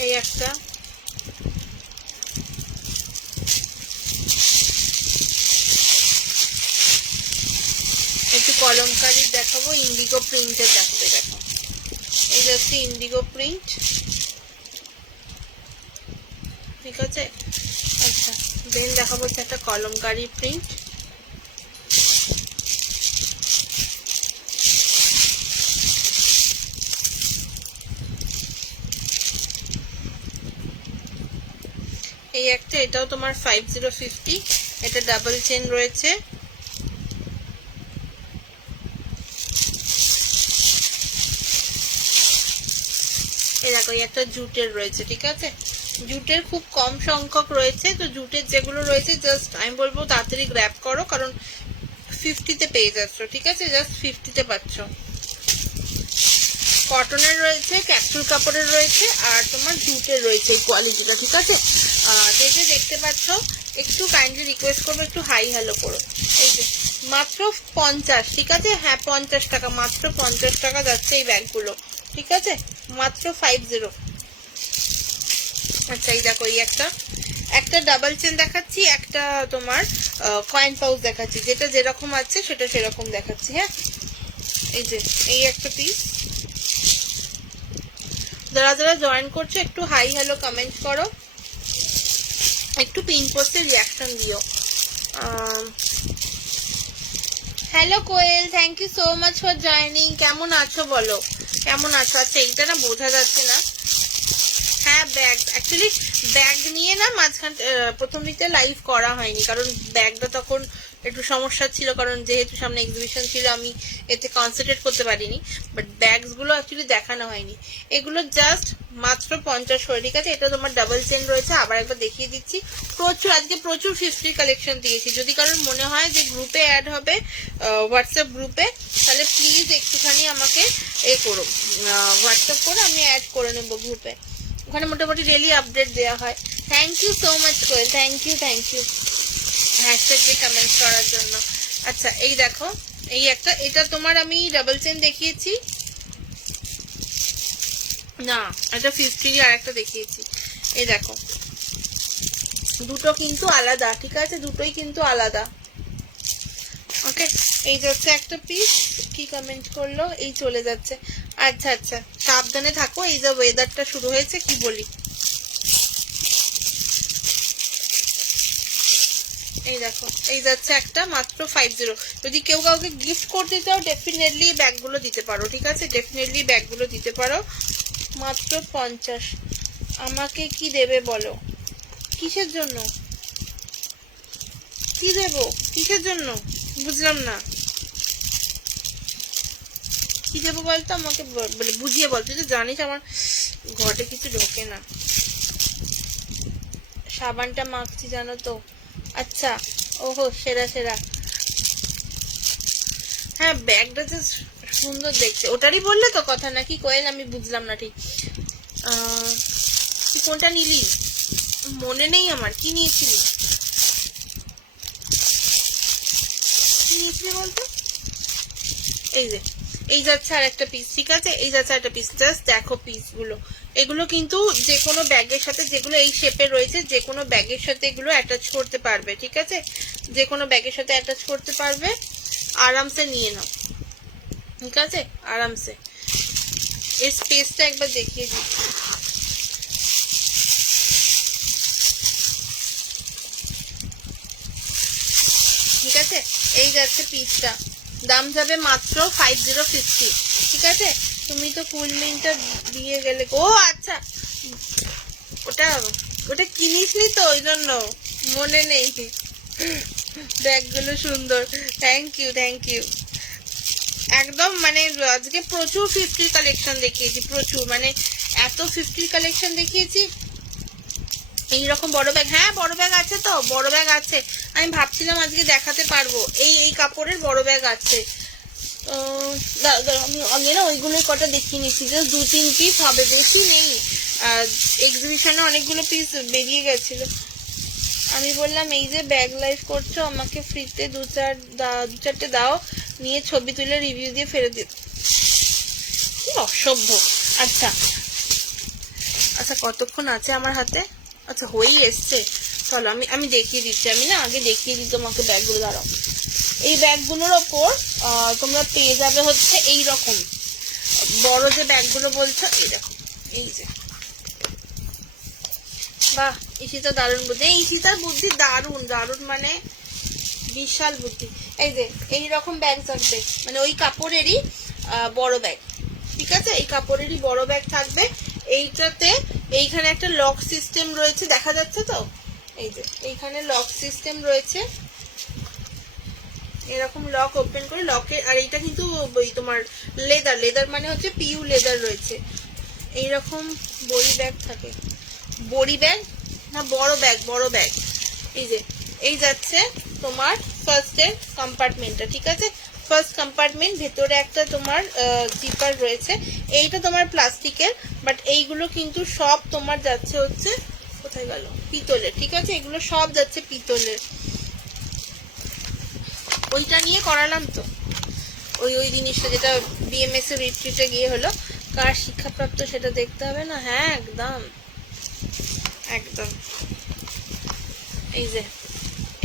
এই একটা, একটু কলমকারী দেখাবো, ইন্ডিগো প্রিন্টের দেখাবে। দেখো এই যাচ্ছে ইন্ডিগো প্রিন্ট, ঠিক আছে। আচ্ছা দেন দেখাবো হচ্ছে একটা কলমকারী প্রিন্ট। এই একটা, এটাও তোমার 5050, এটা ডাবল চেন রয়েছে। এই দেখো এই একটা জুটের রয়েছে, ঠিক আছে। জুটের খুব কম সংখ্যক রয়েছে, তো জুটের যেগুলো রয়েছে জাস্ট আমি বলবো তাড়াতাড়ি গ্র্যাব করো, কারণ 50-তে পেয়ে যাচ্ছ, ঠিক আছে। জাস্ট 50-তে পাচ্ছ। কটনের রয়েছে, ক্যাপসুল কাপড়ের রয়েছে, আর তোমার জুটের রয়েছে এই কোয়ালিটিটা, ঠিক আছে। যে যে দেখতে পাচ্ছ একটু কাইন্ডলি রিকোয়েস্ট করবো একটু হাই হ্যালো করো। এই যে মাত্র 50, ঠিক আছে। হ্যাঁ 50 টাকা, মাত্র 50 টাকা যাচ্ছে এই ব্যাগগুলো, ঠিক আছে। মাত্র 50। আচ্ছা এই দেখো এই একটা, একটা ডাবল চেন দেখাচ্ছি, একটা তোমার কয়েন পাউচ দেখাচ্ছি, যেটা যেরকম আছে সেটা সেরকম দেখাচ্ছি। হ্যাঁ এই যে এই একটা পিস। যারা যারা জয়েন করছো একটু হাই হ্যালো কমেন্ট করো, একটু পিন পোস্টে রিয়াকশন দিও। Hello Koel, thank you so much for joining. কেমন আছো বলো, কেমন আছো? আচ্ছা এইটা না বোঝা যাচ্ছে না। হ্যাঁ ব্যাগ, অ্যাকচুয়ালি ব্যাগ নিয়ে না মাঝখান প্রথম দিকে লাইভ করা হয়নি, কারণ ব্যাগটা তখন একটু সমস্যা ছিল, কারণ যেহেতু সামনে এক্সিবিশন ছিল আমি এতে কনসেন্ট্রেট করতে পারিনি। বাট ব্যাগসগুলো অ্যাকচুয়ালি দেখানো হয়নি। এগুলো জাস্ট মাত্র 50 করে, ঠিক আছে। এটা তোমার ডাবল চেন রয়েছে, আবার একবার দেখিয়ে দিচ্ছি। প্রচুর আজকে প্রচুর 50 কালেকশন দিয়েছি। যদি কারোর মনে হয় যে গ্রুপে অ্যাড হবে হোয়াটসঅ্যাপ গ্রুপে, তাহলে প্লিজ একটুখানি আমাকে করো, হোয়াটসঅ্যাপ করে আমি অ্যাড করে নেবো গ্রুপে। ওখানে মোটামুটি ডেলি আপডেট দেওয়া হয়। Thank you so much Koel, thank you hashtag দিয়ে কমেন্ট করার জন্য। আচ্ছা এই দেখো এই একটা, এটা তোমার আমি ডাবল চেন দেখিয়েছি না, এটা 50 আর একটা দেখিয়েছি। এই দেখো দুটো কিন্তু আলাদা, ঠিক আছে, দুটোই কিন্তু আলাদা। ওকে এই যাচ্ছে একটা পিস। কি কমেন্ট করলো, এই চলে যাচ্ছে। আচ্ছা আচ্ছা সাবধানে থাকো, এই যে ওয়েদারটা শুরু হয়েছে কি বলি। এই দেখো এই যাচ্ছে একটা মাত্র 50। যদি কেউ কাউকে গিফট করতে চাও ডেফিনেটলি ব্যাগগুলো দিতে পারো, ঠিক আছে, ডেফিনেটলি ব্যাগগুলো দিতে পারো। মাত্র 50। আমাকে কি দেবে বলো, কিসের জন্য কি দেবো, কিসের জন্য বুঝলাম না, কি দেবো বলতো আমাকে, বলে বুঝিয়ে বল। তুই তো জানিস আমার ঘরে কিছু ঢোকে না। সাবানটা মাখছি জানো তো। আচ্ছা ওহো সেরা সেরা। হ্যাঁ ব্যাগটা যে সুন্দর দেখতে, ওটারই বললে তো কথা নাকি কোয়েল, আমি বুঝলাম না ঠিক। তুই কোনটা নিলি মনে নেই আমার, কি নিয়েছিলি, কি নিয়েছিলি বলতো। এই যে এই যাচ্ছে আর একটা পিস, ঠিক আছে, এই যাচ্ছে একটা পিস। জাস্ট দেখো পিসগুলো, এগুলো কিন্তু যে কোনো ব্যাগের সাথে, যেগুলো এই শেপে রয়েছে যে কোনো ব্যাগের সাথে এগুলো অ্যাটাচ করতে পারবে, ঠিক আছে, যে কোনো ব্যাগের সাথে অ্যাটাচ করতে পারবে। আরামসে নিয়ে নাও, ঠিক আছে, আরামসে। এই স্পেসটা একবার দেখিয়ে দিচ্ছি। ঠিক আছে এই যাচ্ছে পিসটা, দাম যাবে মাত্র 5050, ঠিক আছে? তুমি তো কুল মিন্টটা দিয়ে গেলে। ও আচ্ছা, ওটা ওটা কিনিসনি তো, ওই জন্য মনে নেই। ব্যাগগুলো সুন্দর, থ্যাংক ইউ থ্যাংক ইউ। একদম মানে আজকে প্রচুর 50 কালেকশন দেখিয়েছি, প্রচুর, মানে এত 50 কালেকশন দেখিয়েছি। এইরকম বড় ব্যাগ, হ্যাঁ বড় ব্যাগ আছে তো, বড় ব্যাগ আছে। আমি ভাবছিলাম আজকে দেখাতে পারবো, এই কাপড়ের বড় ব্যাগ আছে। আমি না ওইগুলোই কটা দেখিয়ে নিচ্ছি, যে 2-3 পিস হবে, বেশি নেই। এক্সিবিশনে অনেকগুলো পিস বেরিয়ে গেছিল। আমি বললাম এই যে ব্যাগ লাইফ করছো, আমাকে ফ্রিতে 2-4টে দাও, নিয়ে ছবি তুলে রিভিউ দিয়ে ফেরত দিও। কি অসভ্য। আচ্ছা আচ্ছা, কতক্ষণ আছে আমার হাতে? আচ্ছা হয়েই এসছে, চলো আমি দেখিয়ে দিচ্ছি। আমি না আগে দেখিয়ে দিই তোমাকে ব্যাগগুলো, দাঁড়াও। এই ব্যাগগুলোর ওপর তোমরা পেয়ে যাবে হচ্ছে এই রকম বড় যে ব্যাগগুলো বলছো, এই দেখো, এই যে, বাহ ঈশিতা দারুণ বুদ্ধি, এই ঈশিতার বুদ্ধি দারুণ দারুণ, মানে বিশাল বুদ্ধি। এই যে এইরকম ব্যাগ থাকবে, মানে ওই কাপড়েরই বড় ব্যাগ, ঠিক আছে? এই কাপড়েরই বড় ব্যাগ থাকবে। এইটাতে এইখানে একটা লক সিস্টেম রয়েছে, দেখা যাচ্ছে তো? এই যে এইখানে লক সিস্টেম রয়েছে, এরকম লক ওপেন করে লকের, আর এইটা কিন্তু ওই তোমার লেদার মানে হচ্ছে পিইউ লেদার রয়েছে। এইরকম বড়ি ব্যাগ থাকে, বড়ি ব্যাগ না বড় ব্যাগ। এই যে এই যাচ্ছে তোমার ফার্স্টের কম্পার্টমেন্টটা, ঠিক আছে? ফার্স্ট কম্পার্টমেন্ট, ভেতরে একটা তোমার জিপার রয়েছে। এইটা তোমার প্লাস্টিকের, বাট এইগুলো কিন্তু সব তোমার যাচ্ছে হচ্ছে, কোথায় গেল, পিতলের, ঠিক আছে? এগুলো সব যাচ্ছে পিতলের। ওইটা নিয়ে করালাম তো, ওই জিনিসটা যেটা বিএমএস এর রিট্রিটে গিয়ে হলো। কার শিক্ষাপ্রাপ্ত সেটা দেখতে হবে না? হ্যাঁ একদম একদম। এই যে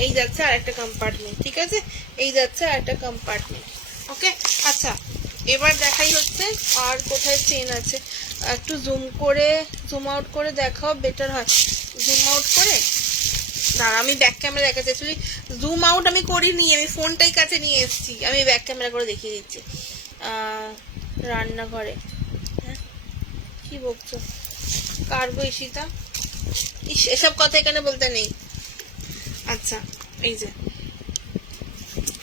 এই যাচ্ছে আর একটা কম্পার্টমেন্ট, ঠিক আছে? এই যাচ্ছে আর একটা কম্পার্টমেন্ট, ওকে। আচ্ছা এবার দেখাই হচ্ছে আর কোথায় চেন আছে, একটু জুম আউট করে দেখাও, বেটার হয়। জুম আউট করে দাঁড়া, আমি ব্যাক ক্যামেরা দেখাচ্ছি। অ্যাকচুয়ালি জুম আউট আমি করিনি, আমি ফোনটাই কাছে নিয়ে এসেছি। আমি ব্যাক ক্যামেরা করে দেখিয়ে দিচ্ছি। রান্নাঘরে, হ্যাঁ কি বলছো, কার গো ঈশিতা? এসব কথা এখানে বলতে নেই। আচ্ছা এই যে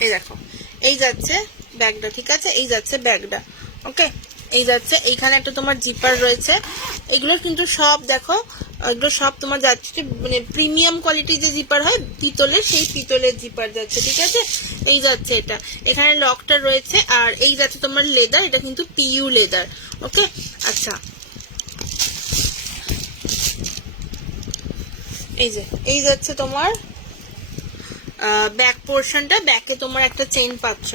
এই দেখো, এই যাচ্ছে ব্যাগটা, ঠিক আছে? এই যাচ্ছে ব্যাগটা, ওকে। এই যাচ্ছে, এইখানে একটা তোমার জিপার রয়েছে। এগুলো কিন্তু সব দেখো, এগুলো সব তোমার যাচ্ছে মানে প্রিমিয়াম কোয়ালিটির যে জিপার হয় পিতলের, সেই পিতলের জিপার যাচ্ছে, ঠিক আছে? এই যাচ্ছে এটা, এখানে লকটা রয়েছে। আর এই যাচ্ছে তোমার লেদার, এটা কিন্তু পিইউ লেদার, ওকে। আচ্ছা এই যে এই যাচ্ছে তোমার ব্যাক পোর্শনটা, ব্যাকে তোমার একটা চেইন পাচ্ছ,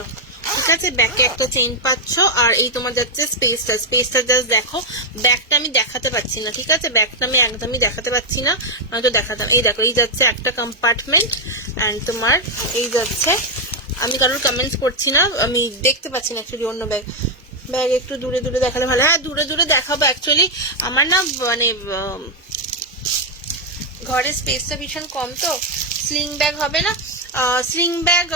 ঠিক আছে? ব্যাকে একটা চেইন পাচ্ছ। আর এই তোমার যাচ্ছে স্পেসটা জাস্ট দেখো। ব্যাগটা আমি দেখাতে পাচ্ছি না, ঠিক আছে? ব্যাগটা আমি একদমই দেখাতে পাচ্ছি না, নয়তো দেখাতাম। এই দেখো, এই যাচ্ছে একটা কম্পার্টমেন্ট, অ্যান্ড তোমার এই যাচ্ছে, আমি কারোর কমেন্টস করছি না, আমি দেখতে পাচ্ছি না অ্যাকচুয়ালি অন্য ব্যাগ একটু দূরে দেখালে ভালো। হ্যাঁ দূরে দেখাবো, অ্যাকচুয়ালি আমার না মানে ঘরের স্পেসটা ভীষণ কম, তো স্লিং ব্যাগ হবে না। স্লিং ব্যাগ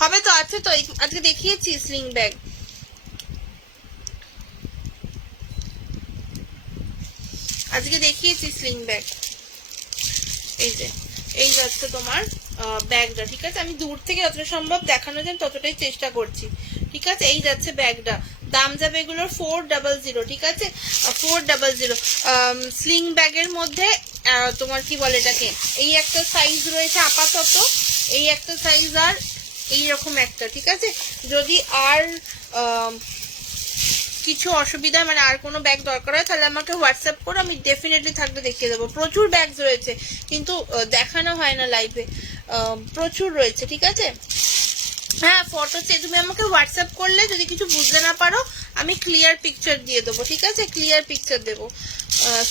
হবে তো, আছে তো, আজকে দেখিয়েছি স্লিং ব্যাগ। আজকে দেখিয়েছি স্লিং ব্যাগ। এই যে এই যাচ্ছে তোমার ব্যাগটা, ঠিক আছে? আমি দূর থেকে যতটা সম্ভব দেখানো যায় ততটাই চেষ্টা করছি, ঠিক আছে? এই যাচ্ছে ব্যাগটা, দাম যাবে এগুলোর 400, ঠিক আছে? 400। স্লিং ব্যাগের মধ্যে তোমার কি বলে এটাকে, এই একটা সাইজ রয়েছে আপাতত, এই একটা সাইজ, আর এইরকম একটা, ঠিক আছে? যদি আর কিছু অসুবিধা মানে আর কোনো ব্যাগ দরকার হয় তাহলে আমাকে হোয়াটসঅ্যাপ করো, আমি ডেফিনেটলি থাকলে দেখিয়ে দেবো। প্রচুর ব্যাগস রয়েছে কিন্তু দেখানো হয় না লাইভে, প্রচুর রয়েছে, ঠিক আছে? হ্যাঁ ফটো তুমি আমাকে হোয়াটসঅ্যাপ করলে যদি কিছু বুঝতে না পারো আমি ক্লিয়ার পিকচার দিয়ে দেবো, ঠিক আছে? ক্লিয়ার পিকচার দেবো।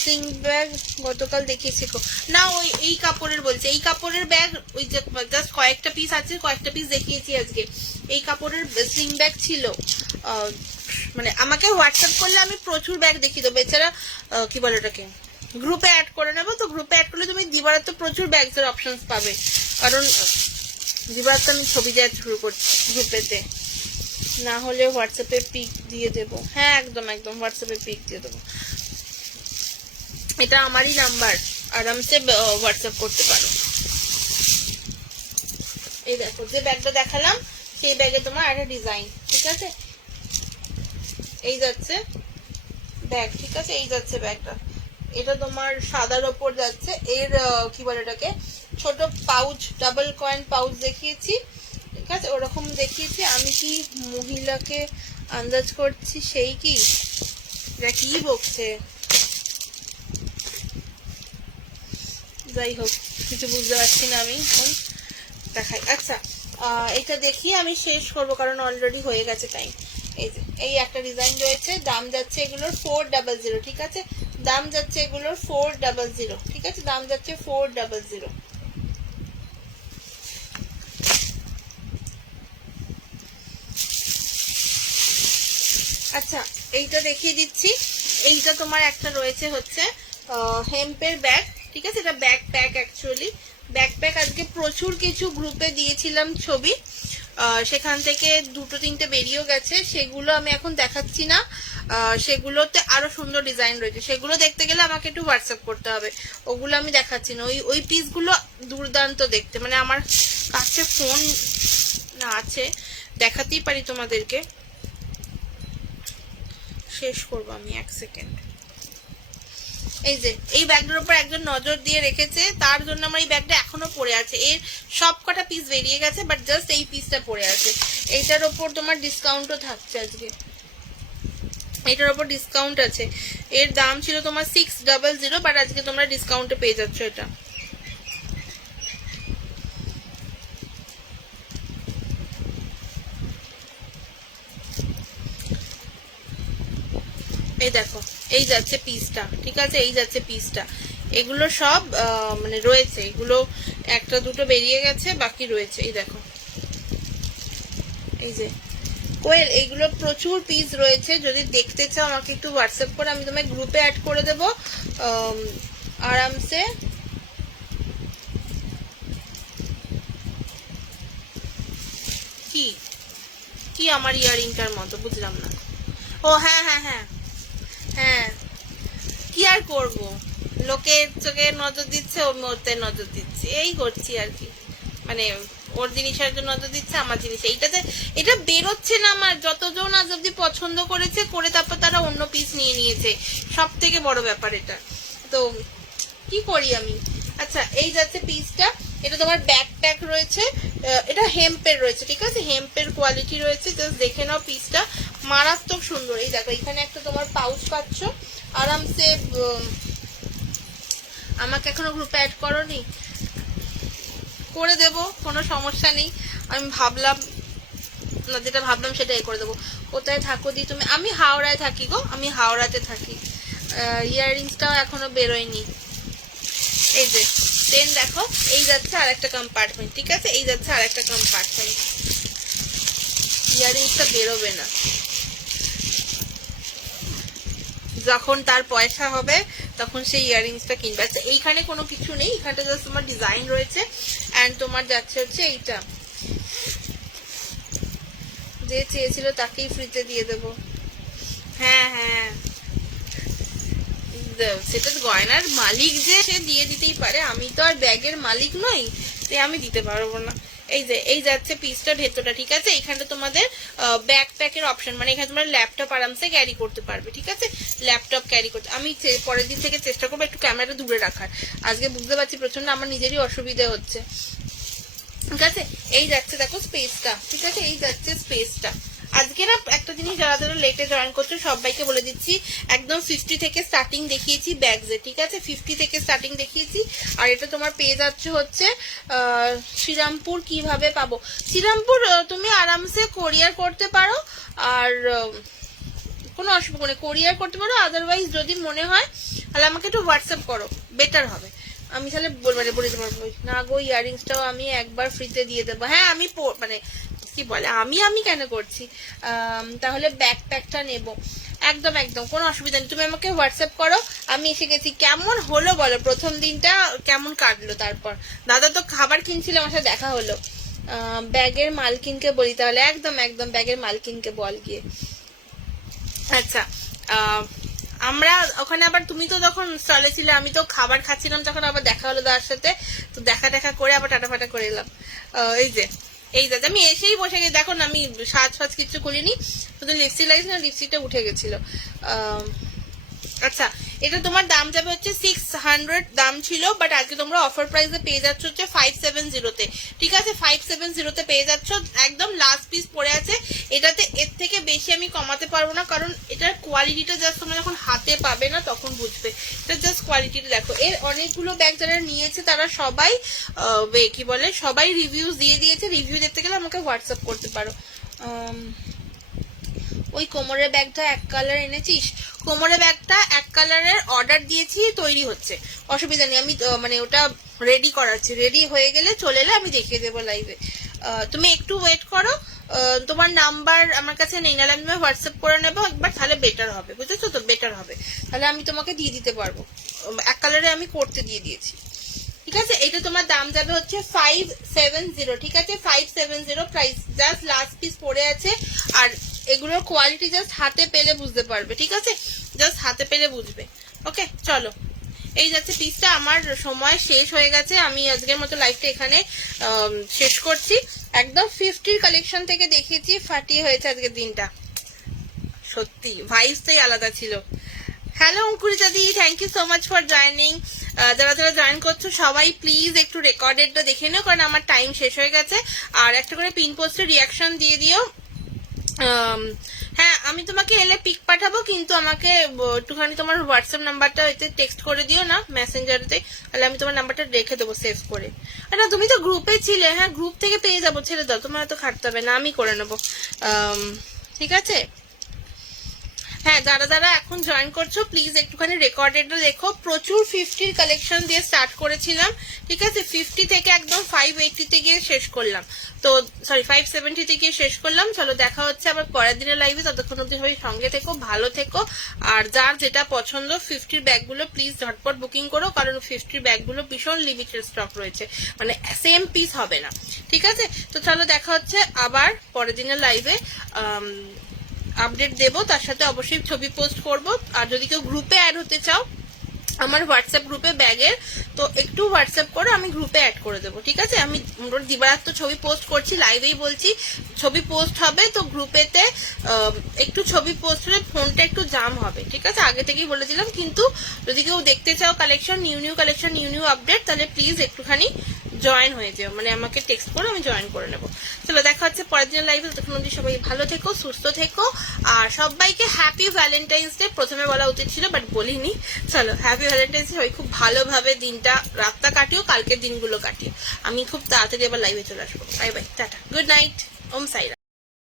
স্লিং ব্যাগ গতকাল দেখিয়েছি না, ওই এই কাপড়ের বলছে, এই কাপড়ের ব্যাগ ওই যে জাস্ট কয়েকটা পিস আছে, কয়েকটা পিস দেখিয়েছি আজকে। এই কাপড়ের স্লিং ব্যাগ ছিল, মানে আমাকে হোয়াটসঅ্যাপ করলে আমি প্রচুর ব্যাগ দেখিয়ে দেবো। এছাড়া কি বলে ওটাকে, গ্রুপে অ্যাড করে নেবো, তো গ্রুপে অ্যাড করলে তুমি দিবারের তো প্রচুর ব্যাগসের অপশনস পাবে, কারণ দিবার তো আমি ছবি দেওয়া শুরু করছি গ্রুপেতে। না হলে হোয়াটসঅ্যাপে পিক দিয়ে দেবো। হ্যাঁ একদম একদম হোয়াটসঅ্যাপে পিক দিয়ে দেবো। এটা আমারই নাম্বার, আরামসে হোয়াটসঅ্যাপ করতে পারো। এই দেখো যে ব্যাগটা দেখালাম সেই ব্যাগে তোমার একটা ডিজাইন, ঠিক আছে? এই যাচ্ছে ব্যাগ, ঠিক আছে? এই যাচ্ছে ব্যাগটা, এটা তোমার সাদার ওপর যাচ্ছে। এর কি বলে এটাকে, ছোট পাউচ, ডাবল কয়েন পাউচ দেখিয়েছি, ঠিক আছে? ওরকম দেখিয়েছি। আমি কি মহিলাকে আন্দাজ করছি সেই কি? এটা কি বকছে? যাই হোক, কিছু বুঝতে পারছি না আমি এখন, দেখাই। আচ্ছা এটা দেখিয়ে আমি শেষ করবো কারণ অলরেডি হয়ে গেছে টাইম। এই যে এই একটা ডিজাইন রয়েছে, দাম যাচ্ছে এগুলোর 400, ঠিক আছে? দাম যাচ্ছে এগুলোর 400, ঠিক আছে? দাম যাচ্ছে 400। আচ্ছা এইটা দেখিয়ে দিচ্ছি। এইটা তোমার একটা রয়েছে হচ্ছে হেম্পের ব্যাগ, ঠিক আছে? এটা ব্যাকপ্যাক, অ্যাকচুয়ালি ব্যাকপ্যাক। আজকে প্রচুর কিছু গ্রুপে দিয়েছিলাম ছবি, সেখান থেকে 2-3টে বেরিয়েও গেছে, সেগুলো আমি এখন দেখাচ্ছি না। সেগুলোতে আরো সুন্দর ডিজাইন রয়েছে, সেগুলো দেখতে গেলে আমাকে একটু হোয়াটসঅ্যাপ করতে হবে, ওগুলো আমি দেখাচ্ছি না। ওই পিসগুলো দুর্দান্ত দেখতে, মানে আমার কাছে ফোন না আছে, দেখাতেই পারি তোমাদেরকে। শেষ করবো আমি, 1 সেকেন্ড। এই যে এই ব্যাগটার উপর একজন নজর দিয়ে রেখেছে, তার জন্য আমার এই ব্যাগটা এখনো পড়ে আছে। এর সব কটা পিস বেরিয়ে গেছে, বাট জাস্ট এই পিসটা পড়ে আছে। এইটার ওপর তোমার ডিসকাউন্টও থাকছে আজকে, এটার ওপর ডিসকাউন্ট আছে। এর দাম ছিল তোমার 600, বাট আজকে তোমরা ডিসকাউন্টে পেয়ে যাচ্ছ এটা। এই দেখো এই যাচ্ছে পিসটা, ঠিক আছে? এই যাচ্ছে পিসটা। এগুলো সব মানে রয়েছে, এগুলো 1-2টো বেরিয়ে গেছে, বাকি রয়েছে। এই দেখো, এই যে কোয়েল, এইগুলো প্রচুর পিস রয়েছে। যদি দেখতে চাও আমাকে একটু হোয়াটসঅ্যাপ করে, আমি তোমায় গ্রুপে অ্যাড করে দেবো আরামসে। কি কি আমার ইয়ারিংটার মতো, বুঝলাম না। ও হ্যাঁ হ্যাঁ হ্যাঁ হ্যাঁ, কি আর করবো, লোকের চোখে নজর দিচ্ছে, ও ওতে নজর দিচ্ছে, এই করছি আর কি। মানে ওর জিনিসের জন্য নজর দিচ্ছে, আমার জিনিস এইটাতে, এটা বেরোচ্ছে না আমার। যতজন আজ অব্দি পছন্দ করেছে, করে তারপর তারা অন্য পিস নিয়ে নিয়েছে, সব থেকে বড় ব্যাপার এটা। তো কি করি আমি? আচ্ছা এই যাচ্ছে পিসটা, এটা তোমার ব্যাকপ্যাক রয়েছে, এটা হেম্পের রয়েছে, ঠিক আছে? হেম্পের কোয়ালিটি রয়েছে, জাস্ট দেখে নাও পিসটা, মারাত্মক সুন্দর। এই দেখো এখানে একটা তোমার পাউচ পাচ্ছ আরামসে। আমাকে এখনো গ্রুপে অ্যাড করোনি, করে দেব, কোনো সমস্যা নেই। আমি ভাবলাম না, যেটা ভাবলাম সেটাই করে দেবো। কোথায় থাকো দি তুমি? আমি হাওড়ায় থাকি গো, আমি হাওড়াতে থাকি। ইয়াররিংসটাও এখনো বেরোয়নি। এই যে দেন দেখো, এই যাচ্ছে আর একটা কম্পার্টমেন্ট, ঠিক আছে? এই যাচ্ছে আর একটা কম্পার্টমেন্ট। ইয়াররিংসটা বেরোবে না, যখন তার পয়সা হবে তখন সেই ইয়াররিংসটা কিনবে। আচ্ছা এইখানে কোনো কিছু নেই, এখানটা জাস্ট তোমার ডিজাইন রয়েছে, অ্যান্ড তোমার যাচ্ছে হচ্ছে এইটা, যে চেয়েছিল তাকেই ফ্রিতে দিয়ে দেবো। হ্যাঁ হ্যাঁ, সেটা গয়নার মালিক যে, সে দিয়ে দিতেই পারে, আমি তো আর ব্যাগের মালিক নই, তাই আমি দিতে পারবো না। এই যে এই যাচ্ছে পিসটা ভেতরটা, ঠিক আছে? এখানটা তোমাদের ব্যাকপ্যাকের অপশন, মানে এখানে তোমার ল্যাপটপ আরামসে ক্যারি করতে পারবে, ঠিক আছে? ল্যাপটপ ক্যারি করতে আমি পরের দিন থেকে চেষ্টা করবো একটু ক্যামেরাটা দূরে রাখার। আজকে বুঝতে পারছি প্রচন্ড আমার নিজেরই অসুবিধা হচ্ছে, ঠিক আছে? এই যাচ্ছে দেখো স্পেসটা, ঠিক আছে? এই যাচ্ছে স্পেসটা। আজকে না একটা জিনিস, যারা যারা লেটে জয়েন করছো সবাইকে বলে দিচ্ছি, একদম 50 থেকে স্টার্টিং দেখিয়েছি ব্যাগসে, ঠিক আছে? 50 থেকে স্টার্টিং দেখিয়েছি। আর এটা তোমার পেয়ে যাচ্ছে হচ্ছে শ্রীরামপুর। কিভাবে পাবো শ্রীরামপুর? তুমি আরামসে কোরিয়ার করতে পারো, আর কোনো অসুবিধা নেই, কোরিয়ার করতে পারো। আদারওয়াইজ যদি মনে হয় তাহলে আমাকে একটু হোয়াটসঅ্যাপ করো, বেটার হবে। আমি তাহলে বলে দিতে পারবো না গো, ইয়ারিংসটাও আমি একবার ফ্রিতে দিয়ে দেবো। হ্যাঁ আমি মানে কি বলে, আমি কেন করছি, তাহলে ব্যাকপ্যাকটা নেব। একদম একদম কোনো অসুবিধা নেই, তুমি আমাকে হোয়াটসঅ্যাপ করো, আমি এসে গেছি। কেমন হলো বলো, প্রথম দিনটা কেমন কাটলো? তারপর দাদা তো খাবার কিনছিল, আমার সাথে দেখা হলো। ব্যাগের মালকিনকে বলি তাহলে, একদম একদম ব্যাগের মালকিনকে বল গিয়ে। আচ্ছা, আমরা ওখানে আবার, তুমি তো তখন স্টলে ছিলে, আমি তো খাবার খাচ্ছিলাম যখন, আবার দেখা হলো দাদার সাথে, তো দেখা করে আবার টাটা ফাটা করে এলাম। এই দাদা আমি এসেই বসে গেছি, দেখো না আমি সাজ ফাজ কিছু করিনি, শুধু লিপস্টিক লাগিয়েছি না, লিপস্টিকটা উঠে গেছিল। আচ্ছা, এটা তোমার দাম যাবে হচ্ছে 600 দাম ছিল, বাট আজকে তোমরা অফার প্রাইসে পেয়ে যাচ্ছ হচ্ছে 570-তে। ঠিক আছে, 570-তে পেয়ে যাচ্ছ, একদম লাস্ট পিস পড়ে আছে। এটাতে এর থেকে বেশি আমি কমাতে পারবো না, কারণ এটার কোয়ালিটিটা জাস্ট তোমরা যখন হাতে পাবে না তখন বুঝবে। এটা জাস্ট কোয়ালিটিটা দেখো। এর অনেকগুলো ব্যাগ যারা নিয়েছে তারা সবাই কি বলে, সবাই রিভিউজ দিয়ে দিয়েছে। রিভিউ দেখতে গেলে আমাকে হোয়াটসঅ্যাপ করতে পারো। ওই কোমরের ব্যাগটা এক কালার এনেছিস? কোমরের ব্যাগটা এক কালারের অর্ডার দিয়েছি, তৈরি হচ্ছে, অসুবিধা নেই। আমি মানে ওটা রেডি করাচ্ছি, রেডি হয়ে গেলে চলে এলে আমি দেখিয়ে দেবো লাইভে। তুমি একটু ওয়েট করো, তোমার নাম্বার আমার কাছে নেই, নাহলে আমি হোয়াটসঅ্যাপ করে নেবো একবার, তাহলে বেটার হবে, বুঝেছো তো? বেটার হবে, তাহলে আমি তোমাকে দিয়ে দিতে পারবো। এক কালারে আমি করতে দিয়ে দিয়েছি। ঠিক আছে, এটা তোমার দাম যাবে হচ্ছে 570। ঠিক আছে, 570 প্রাইস, জাস্ট লাস্ট পিস পড়ে আছে। আর এগুলোর কোয়ালিটি জাস্ট হাতে পেলে বুঝতে পারবে। ঠিক আছে, জাস্ট হাতে পেলে বুঝবে। ওকে, চলো, এই যাচ্ছে পিসটা। আমার সময় শেষ হয়ে গেছে, আমি আজকের মতো লাইভটা এখানে শেষ করছি। একদম 50 কালেকশন থেকে দেখিয়েছি, ফাটিয়ে হয়েছে আজকের দিনটা, সত্যি ভাইবসটাই আলাদা ছিল। হ্যালো অঙ্কুরিতা দি, thank you so much for joining. যারা যারা জয়েন করছো সবাই প্লিজ একটু রেকর্ডেডটা দেখে নিও, কারণ আমার টাইম শেষ হয়ে গেছে। আর একটা করে পিন পোস্টের রিয়াকশন দিয়ে দিও। হ্যাঁ, আমি তোমাকে এলে পিক পাঠাবো, কিন্তু আমাকে একটুখানি তোমার হোয়াটসঅ্যাপ নাম্বারটা এতে টেক্সট করে দিও না, মেসেঞ্জারতে, তাহলে আমি তোমার নাম্বারটা রেখে দেবো সেভ করে। না, তুমি তো গ্রুপে ছিলে, হ্যাঁ গ্রুপ থেকে পেয়ে যাবো, ছেড়ে দাও, তোমার তো খাটতে হবে না, আমি করে নেবো। ঠিক আছে, হ্যাঁ যারা যারা এখন জয়েন করছো প্লিজ একটুখানি রেকর্ডেডটা দেখো। প্রচুর 50 কালেকশন দিয়ে স্টার্ট করেছিলাম, ঠিক আছে, 50 থেকে একদম 580-তে গিয়ে শেষ করলাম, তো সরি 570-তে গিয়ে শেষ করলাম। চলো দেখা হচ্ছে আবার পরের দিনের লাইভে, ততক্ষণ অব্দি সবাই সঙ্গে থেকো, ভালো থেকো। আর যার যেটা পছন্দ 50 ব্যাগগুলো প্লিজ ঝটপট বুকিং করো, কারণ 50 ব্যাগগুলো ভীষণ লিমিটেড স্টক রয়েছে, মানে সেম পিস হবে না। ঠিক আছে, তো চলো দেখা হচ্ছে আবার পরের দিনের লাইভে, আপডেট দেবো, তার সাথে অবশ্যই ছবি পোস্ট করব। আর যদি কেউ গ্রুপে অ্যাড হতে চাও আমার হোয়াটসঅ্যাপ গ্রুপে ব্যাগের, তো একটু হোয়াটসঅ্যাপ করো, আমি গ্রুপে অ্যাড করে দেবো। ঠিক আছে, আমি দিবারাত তো ছবি পোস্ট করছি, লাইভেই বলছি ছবি পোস্ট হবে, তো গ্রুপেতে একটু ছবি পোস্ট হলে ফোনটা একটু জাম হবে। ঠিক আছে, আগে থেকেই বলেছিলাম, কিন্তু যদি কেউ দেখতে চাও collection, new collection, new update, তাহলে প্লিজ একটুখানি জয়েন হয়ে যাও, মানে আমাকে টেক্সট করে আমি জয়েন করে নেবো। চলো দেখা হচ্ছে পরের দিনের লাইভে, তখন অবধি সবাই ভালো থেকো, সুস্থ থেকো, আর সবাইকে হ্যাপি ভ্যালেন্টাইন্স ডে। প্রথমে বলা উচিত ছিল বাট বলিনি। চলো হ্যাপি ভ্যালেন্টাইন্স ডে, সবাই খুব ভালোভাবে দিনটা রাতটা কাটিও, কালকের দিনগুলো কাটিও। আমি খুব তাড়াতাড়ি আবার লাইভে চলে আসবো। Bye bye, tata, good night, Om সাইরা।